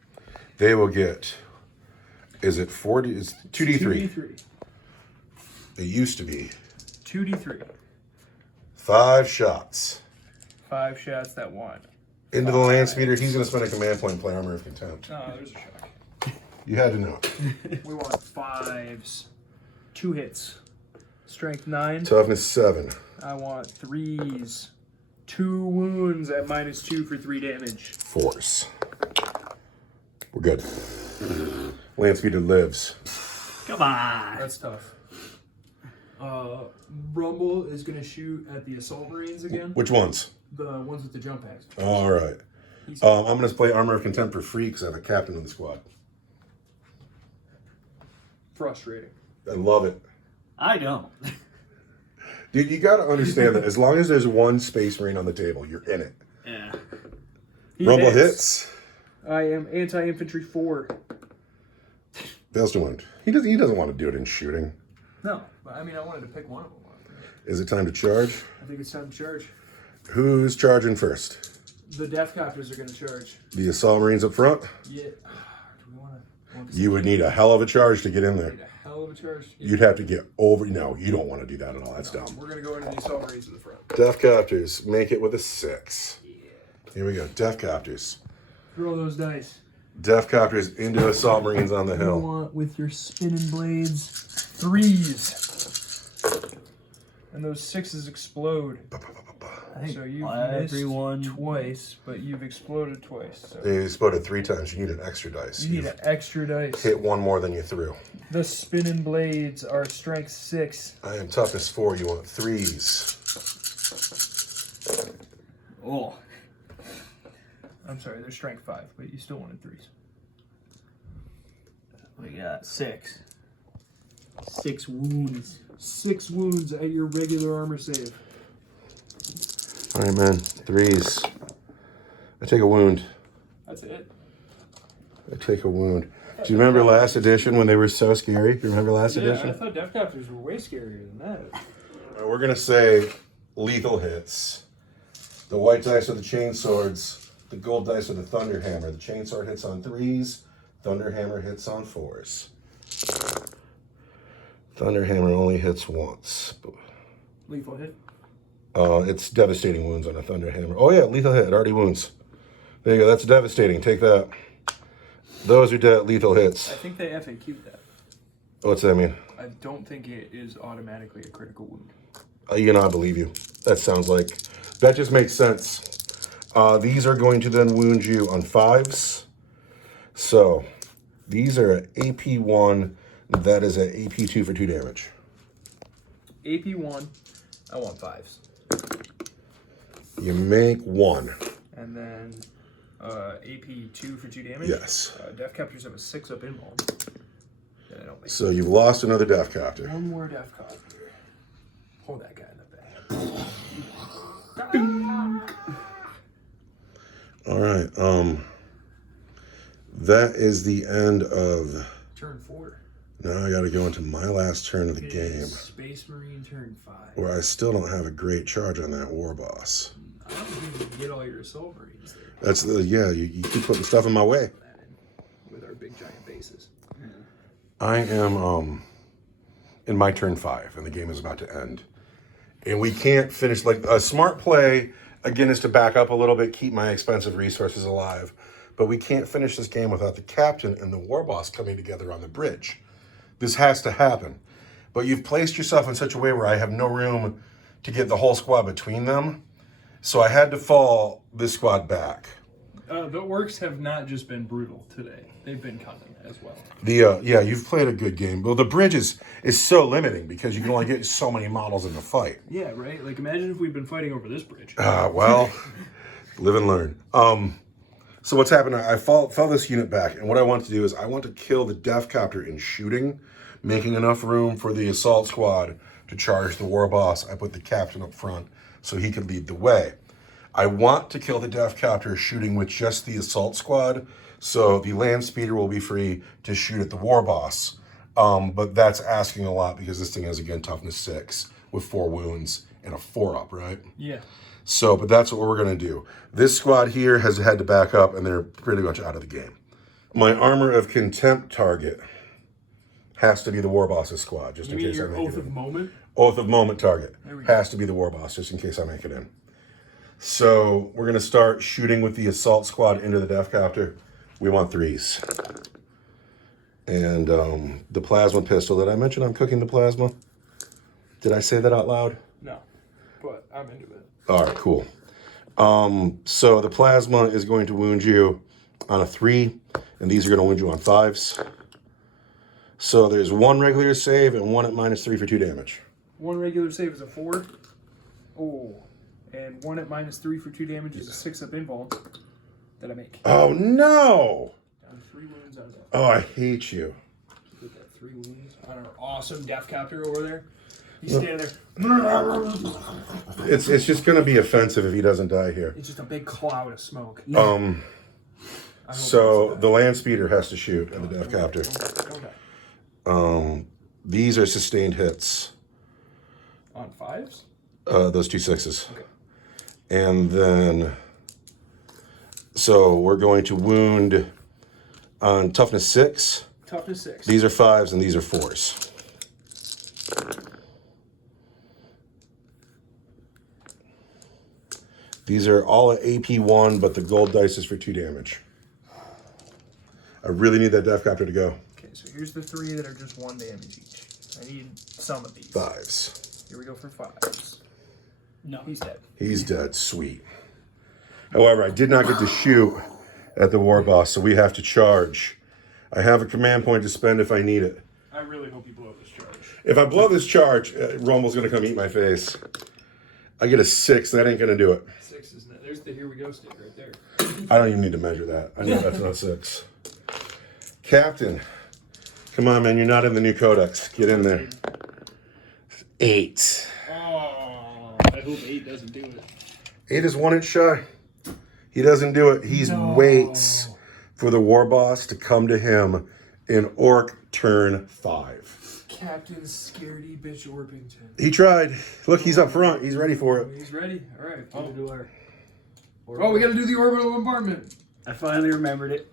They will get, is it 40? It's 2d3. 2d3. It used to be 2d3. 5 shots. 5 shots that one. Into the land speeder. He's going to spend a command point and play Armor of Contempt. Oh, there's a shock. You had to know. We want 5s. 2 hits. Strength 9. Toughness 7. I want 3s. 2 wounds at -2 for 3 damage. Force. We're good. Land speeder lives. Come on. That's tough. Rumble is going to shoot at the Assault Marines again. Which ones? The ones with the jump packs. All right. I'm going to play Armor of Contempt for free because I have a captain in the squad. Frustrating. I love it. I don't. Dude, you got to understand that as long as there's one Space Marine on the table, you're in it. Yeah. He Rumble hits. I am anti-infantry 4. Fails to wound. He doesn't want to do it in shooting. No, but I mean, I wanted to pick one of them. Is it time to charge? I think it's time to charge. Who's charging first? The Death Copters are going to charge. The Assault Marines up front? Yeah. Do we want to? You would need a hell of a charge to get in there. Need a hell of a charge. You'd have to get over. No, you don't want to do that at all. That's dumb. We're going to go into the Assault Marines in the front. Death Copters, make it with a 6. Here we go. Death Copters. Throw those dice. Death Copters into Assault Marines on the You hill. want with your spinning blades 3s. And those 6s explode. So you've missed everyone twice, but you've exploded twice. So They exploded 3 times. You need an extra dice. you need an extra dice. Hit one more than you threw. The spinning blades are strength 6. I am toughness 4. You want 3s. Oh. I'm sorry, they're strength 5, but you still wanted 3s. We got 6. 6 wounds. 6 wounds at your regular armor save. All right, man. 3s. I take a wound. That's it. I take a wound. Do you remember last edition when they were so scary? Do you remember last Yeah, edition? I thought Death Copters were way scarier than that. We're going to say lethal hits. The white dice are the chain swords. The gold dice are the thunder hammer. The chain sword hits on 3s. Thunder hammer hits on 4s. Thunder hammer only hits once. Lethal hit. It's devastating wounds on a thunder hammer. Oh yeah, lethal hit. It already wounds. There you go. That's devastating. Take that. Those are lethal hits. I think they FAQ'd that. What's that mean? I don't think it is automatically a critical wound. You know, I believe you. That sounds like that just makes sense. These are going to then wound you on 5s. So these are an AP1. That is an AP2 for 2 damage. AP1. I want 5s. You make 1. And then AP2 for 2 damage. Yes. Death Captors have a 6-up invuln. That I don't make. So you've lost another Death Captor. One more Death Captor. Hold that guy in the back. All right. That is the end of. Turn 4. Now I got to go into my last turn of the game, Space Marine turn 5. where I still don't have a great charge on that War Boss. I don't think you can get all your Assault Marines there. That's the you keep putting stuff in my way. With our big giant bases. I am in my turn 5, and the game is about to end. And we can't finish, like, a smart play, again, is to back up a little bit, keep my expensive resources alive. But we can't finish this game without the captain and the war boss coming together on the bridge. This has to happen. But you've placed yourself in such a way where I have no room to get the whole squad between them. So I had to fall this squad back. The Orks have not just been brutal today. They've been cunning as well. Yeah, you've played a good game. Well, the bridge is so limiting because you can only get so many models in the fight. Yeah, right? Like, imagine if we'd been fighting over this bridge. Well, live and learn. So what's happened, I fell this unit back, and what I want to do is I want to kill the Death Captor in shooting, making enough room for the assault squad to charge the war boss. I put the captain up front so he can lead the way. I want to kill the Death Captor shooting with just the assault squad, so the land speeder will be free to shoot at the war boss. But that's asking a lot because this thing has, again, toughness 6 with 4 wounds and a 4-up, right? Yeah. So, but that's what we're going to do. This squad here has had to back up, and they're pretty much out of the game. My Armor of Contempt target has to be the war boss's squad, just You in mean case I your make Oath it of in. Moment? Oath of Moment target There we go. has to be the war boss, just in case I make it in. So we're going to start shooting with the assault squad into the Death Captor. We want 3s. And the plasma pistol. Did I mention I'm cooking the plasma? Did I say that out loud? No. But I'm into it. All right, cool. So the plasma is going to wound you on a 3, and these are going to wound you on 5s. So there's 1 regular save and 1 at -3 for 2 damage. 1 regular save is a 4. Oh. And 1 at -3 for 2 damage is a 6-up invuln that I make. Oh, no! Down 3 wounds out of that. Oh, I hate you. Get that 3 wounds on our awesome Death Captor over there. He's standing there. It's just going to be offensive if he doesn't die here. It's just a big cloud of smoke. So the land speeder has to shoot at the Death Captor. Okay. These are sustained hits. On 5s? Those 2 6s. Okay. And then, so we're going to wound on toughness 6. Toughness 6. These are 5s and these are 4s. These are all at AP1, but the gold dice is for 2 damage. I really need that Death Captor to go. Okay, so here's the 3 that are just 1 damage each. I need some of these. 5s. Here we go for 5s. No, he's dead. He's dead. Sweet. However, I did not get to shoot at the war boss, so we have to charge. I have a command point to spend if I need it. I really hope you blow this charge. If I blow this charge, Romel's going to come eat my face. I get a 6. That ain't going to do it. 6 is there's the here we go stick right there. I don't even need to measure that. I know that's not 6. Captain, come on, man. You're not in the new codex. Get in there. 8. Oh, I hope 8 doesn't do it. 8 is 1 inch shy. He doesn't do it. He waits for the war boss to come to him in Orc turn 5. Captain Scaredy Bitch Orpington. He tried. Look, he's up front. He's ready for it. He's ready. All right. Oh, we got to do the orbital bombardment. I finally remembered it.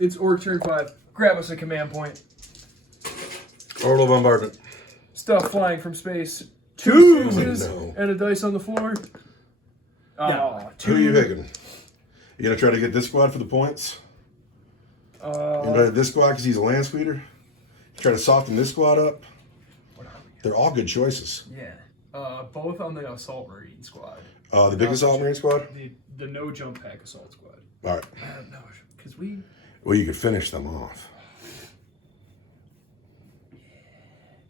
It's Orc turn 5. Grab us a command point. Orbital bombardment. Stuff flying from space. 2 6s no. and a dice on the floor. No. 2. Who are you picking? You gonna try to get this squad for the points? You this squad because he's a land speeder? Try to soften this squad up? What are we? They're all good choices. Yeah. Both on the assault marine squad. The big assault marine squad? The no jump pack assault squad. All right. No, because we... Well, you could finish them off.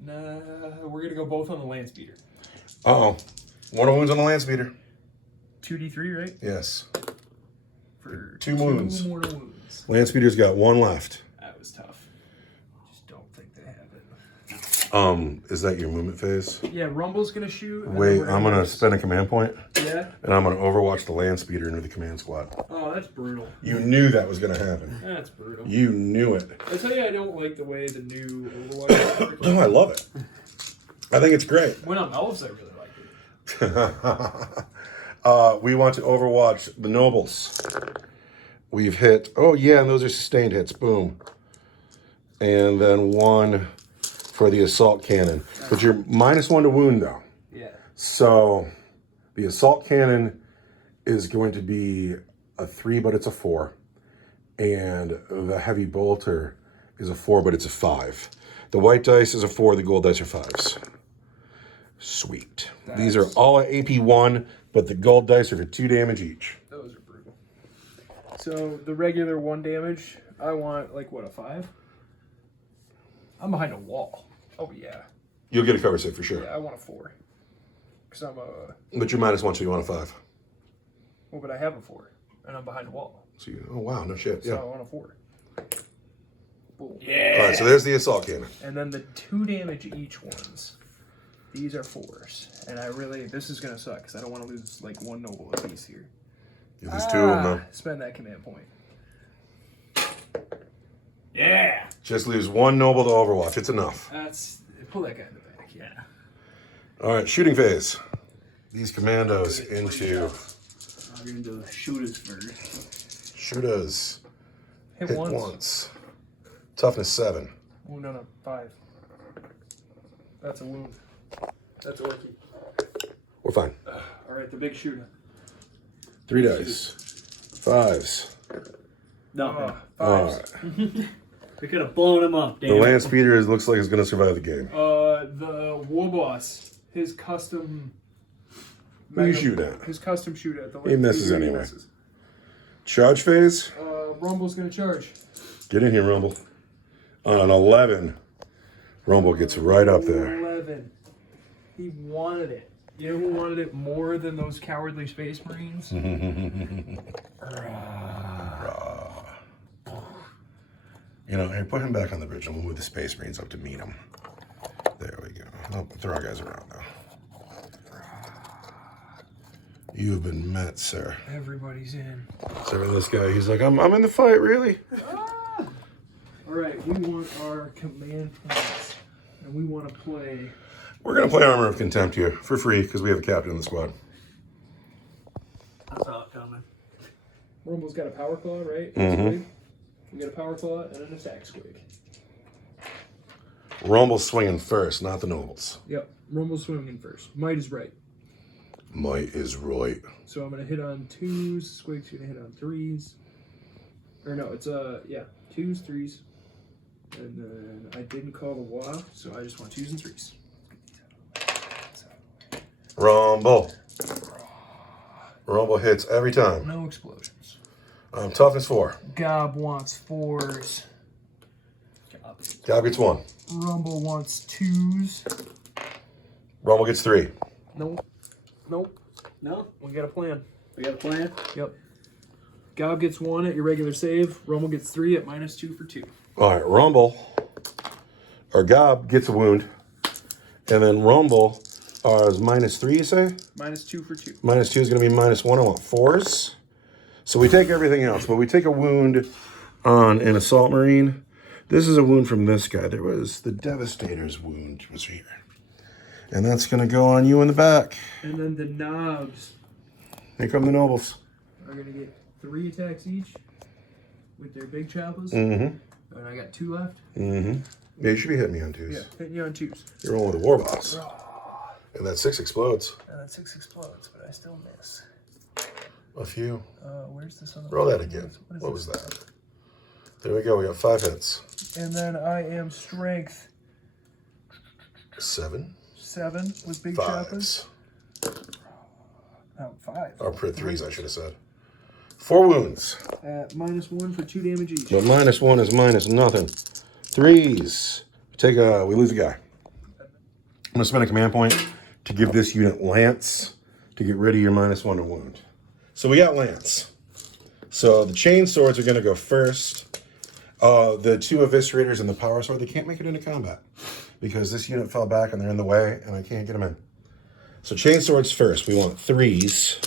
Nah, we're going to go both on the land speeder. Uh-oh. Mortal wounds on the land speeder. 2d3, right? Yes. For two wounds. 2 mortal wounds. Land speeder's got 1 left. That was tough. Just don't think they have it. Is that your movement phase? Yeah, Rumble's going to shoot. Wait, I'm going to spend a command point. Yeah? And I'm going to overwatch the land speeder into the command squad. Oh, that's brutal. You knew that was going to happen. That's brutal. You knew it. I tell you, I don't like the way the new Overwatch. No, I love it. I think it's great. When I'm elves, I really like it. We want to overwatch the nobles. We've hit, oh yeah, and those are sustained hits, boom. And then 1 for the assault cannon. But you're -1 to wound though. Yeah. So the assault cannon is going to be a 3, but it's a 4. And the heavy bolter is a 4, but it's a 5. The white dice is a 4, the gold dice are 5s. Sweet. These are all at AP1, but the gold dice are for 2 damage each. Those are brutal. So the regular 1 damage, I want like what, a 5? I'm behind a wall. Oh yeah. You'll get a cover save for sure. Yeah, I want a 4. Because I'm a... But you're -1, so you want a 5. Well, but I have a 4. And I'm behind a wall. So you, oh wow, no shit. So Yeah. I want a 4. Boom. Yeah. All right, so there's the assault cannon. And then the 2 damage each ones. These are 4s. And I really... This is going to suck because I don't want to lose like 1 noble apiece here. You lose 2 of them though. Spend that command point. Yeah. Just lose 1 noble to overwatch. It's enough. That's... Pull that guy in the back. Yeah. All right, shooting phase. These commandos into I'm going to do the shooters first. shooters. Hit Hit once. once. Toughness 7. Oh, no. 5. That's a wound. That's a lucky. We're fine. All right, the big shooter. 3 dice. 5s. Nothing. All 5s. right. We could have blown him up, The damn land it. speeder looks like it's going to survive the game. The war boss, his custom. Who do you shoot at? His custom shoot at the. He misses he anyway. Charge phase. Rumble's gonna charge. Get in here, Rumble. On an 11, Rumble gets right up there. 11. He wanted it. You know who wanted it more than those cowardly space marines? You know, hey, put him back on the bridge and we'll move the space marines up to meet him. There we go. Oh, throw our guys around now. You have been met, sir. Everybody's in. So this guy, he's like, I'm in the fight, really? All right, we want our command points, and we want to play. We're going to play Armor of Contempt here for free because we have a captain in the squad. I saw it coming. Rumble's got a power claw, right? Mhm. Squig. We got a power claw and an attack squig. Rumble's swinging first, not the nobles. Yep, Rumble's swinging first. Might is right. Might is right. So I'm gonna hit on 2s. Squig's gonna hit on 3s. Or no, it's 2s, 3s, and then I didn't call the WA, so I just want 2s and 3s. Rumble. Rumble hits every time. No explosions. Toughness 4. Gob wants 4s. Gob gets 1. Rumble wants 2s. Rumble gets 3. Nope. Nope. No? We got a plan. We got a plan? Yep. Gob gets 1 at your regular save. Rumble gets 3 at -2 for 2. All right, Rumble, or Gob gets a wound, and then Rumble is -3, you say? -2 for 2. -2 is going to be -1. I want 4s. So we take everything else, but we take a wound on an assault marine. This is a wound from this guy. There was the Devastator's wound was here. And that's going to go on you in the back. And then the knobs Here come the nobles. are going to get 3 attacks each with their big choppers. Mm-hmm. And I got 2 left. Mm-hmm. Yeah, you should be hitting me on 2s. Yeah, hitting you on 2s. You're rolling with a war boss. And that 6 explodes. And that 6 explodes, but I still miss. A few. Where's this other Roll one? that again. What is What this? was that? There we go. We got 5 hits. And then I am strength 7. 7 with big choppers. 5s. Oh, 5. Or per 3s, I should have said. 4 wounds. -1 for 2 damage each. But -1 is minus nothing. 3s. We lose a guy. I'm gonna spend a command point to give this unit Lance to get rid of your -1 to wound. So we got Lance. So the chain swords are gonna go first. The 2 eviscerators and the power sword, they can't make it into combat because this unit fell back and they're in the way and I can't get them in. So chain swords first. We want 3s.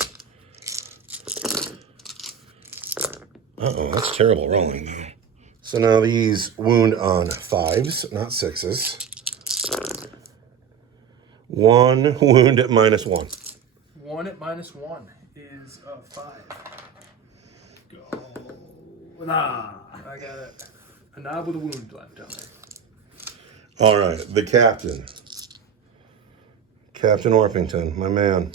Uh-oh, that's terrible rolling though. So now these wound on 5s, not 6s. 1 wound at -1. 1 at -1 is a 5. Go. Nah, I got it. A knob with a wound left on there. All right, the captain. Captain Orpington, my man.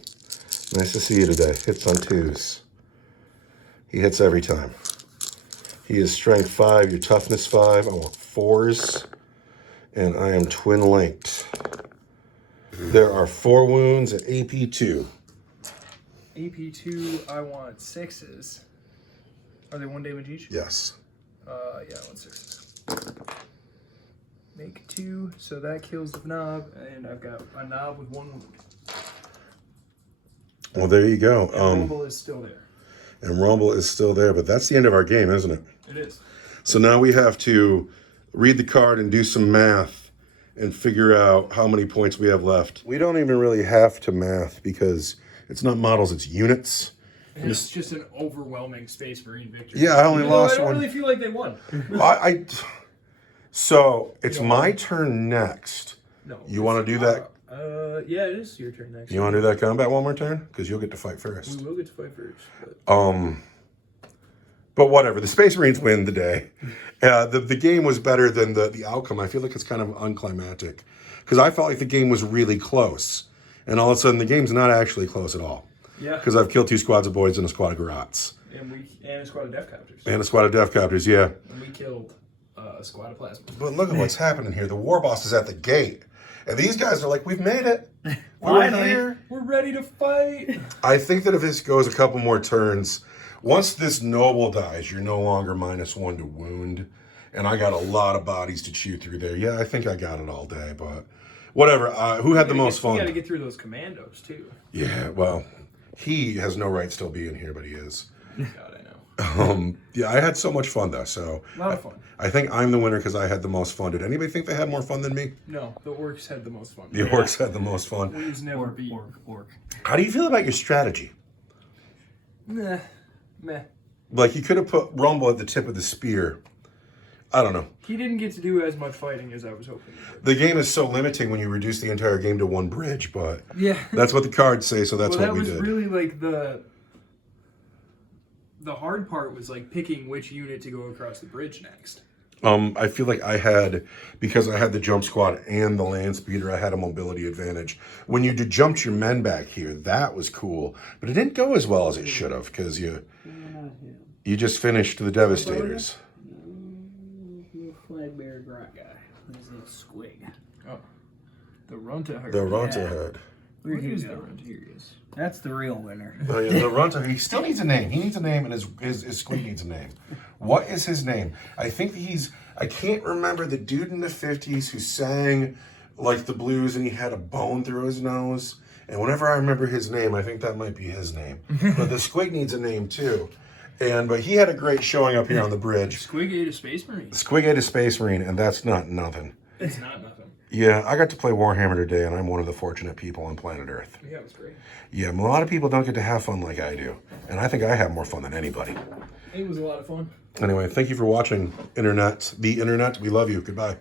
Nice to see you today. Hits on 2s. He hits every time. He is strength 5, your toughness 5. I want 4s. And I am twin linked. There are 4 wounds at AP2. AP2, I want 6s. Are they 1 damage each? Yes. Yeah, I want 6s. Make 2, so that kills the knob, and I've got a knob with 1 wound. Well, there you go. Rumble is still there. And Rumble is still there, but that's the end of our game, isn't it? It is. So now we have to read the card and do some math and figure out how many points we have left. We don't even really have to math because it's not models, it's units. And it's just an overwhelming Space Marine victory. Yeah, I only lost I don't one. really feel like they won. So it's my turn next. No. You want to do that? Yeah, it is your turn next. You want to do that combat one more turn? Because you'll get to fight first. We will get to fight first. But whatever. The Space Marines win the day. The game was better than the outcome. I feel like it's kind of unclimactic. Because I felt like the game was really close. And all of a sudden, the game's not actually close at all. Yeah. Because I've killed 2 squads of boys and a squad of Garrots. And a squad of Deathcopters. And a squad of Deathcopters, yeah. And we killed a squad of Plasma. But look at what's happening here. The war boss is at the gate. And these guys are like, we've made it. We're here. We're ready to fight. I think that if this goes a couple more turns, once this noble dies, you're no longer -1 to wound. And I got a lot of bodies to chew through there. Yeah, I think I got it all day, but whatever. Who had the most fun? We got to get through those commandos, too. Yeah, well, he has no right still being here, but he is. God, I know. Yeah, I had so much fun, though, so. A lot of fun. I think I'm the winner because I had the most fun. Did anybody think they had more fun than me? No, the Orks had the most fun. The Orks had the most fun. We was never beat. Ork. How do you feel about your strategy? Meh. Like, you could have put Rumble at the tip of the spear. I don't know. He didn't get to do as much fighting as I was hoping. The game is so limiting when you reduce the entire game to 1 bridge, but Yeah. that's what the cards say, so that's what we did. That was really like the hard part was like picking which unit to go across the bridge next. I feel like because I had the jump squad and the land speeder, I had a mobility advantage. When you jumped your men back here, that was cool, but it didn't go as well as it should have because you just finished the Devastators. Flag bearer grot guy. Who's a squig? Oh, the Runta. The Runta head. Where What he is go? the Runta? Here he is. That's the real winner. Oh, yeah, the Runta. He still needs a name. He needs a name, and his squid needs a name. What is his name? I think I can't remember the dude in the 50s who sang like the blues and he had a bone through his nose. And whenever I remember his name, I think that might be his name. But the squig needs a name too. But he had a great showing up here on the bridge. Squig ate a Space Marine. Squig ate a Space Marine, and that's not nothing. It's not nothing. Yeah, I got to play Warhammer today, and I'm one of the fortunate people on planet Earth. Yeah, it was great. Yeah, a lot of people don't get to have fun like I do. And I think I have more fun than anybody. It was a lot of fun. Anyway, thank you for watching, Internet. The Internet, we love you. Goodbye.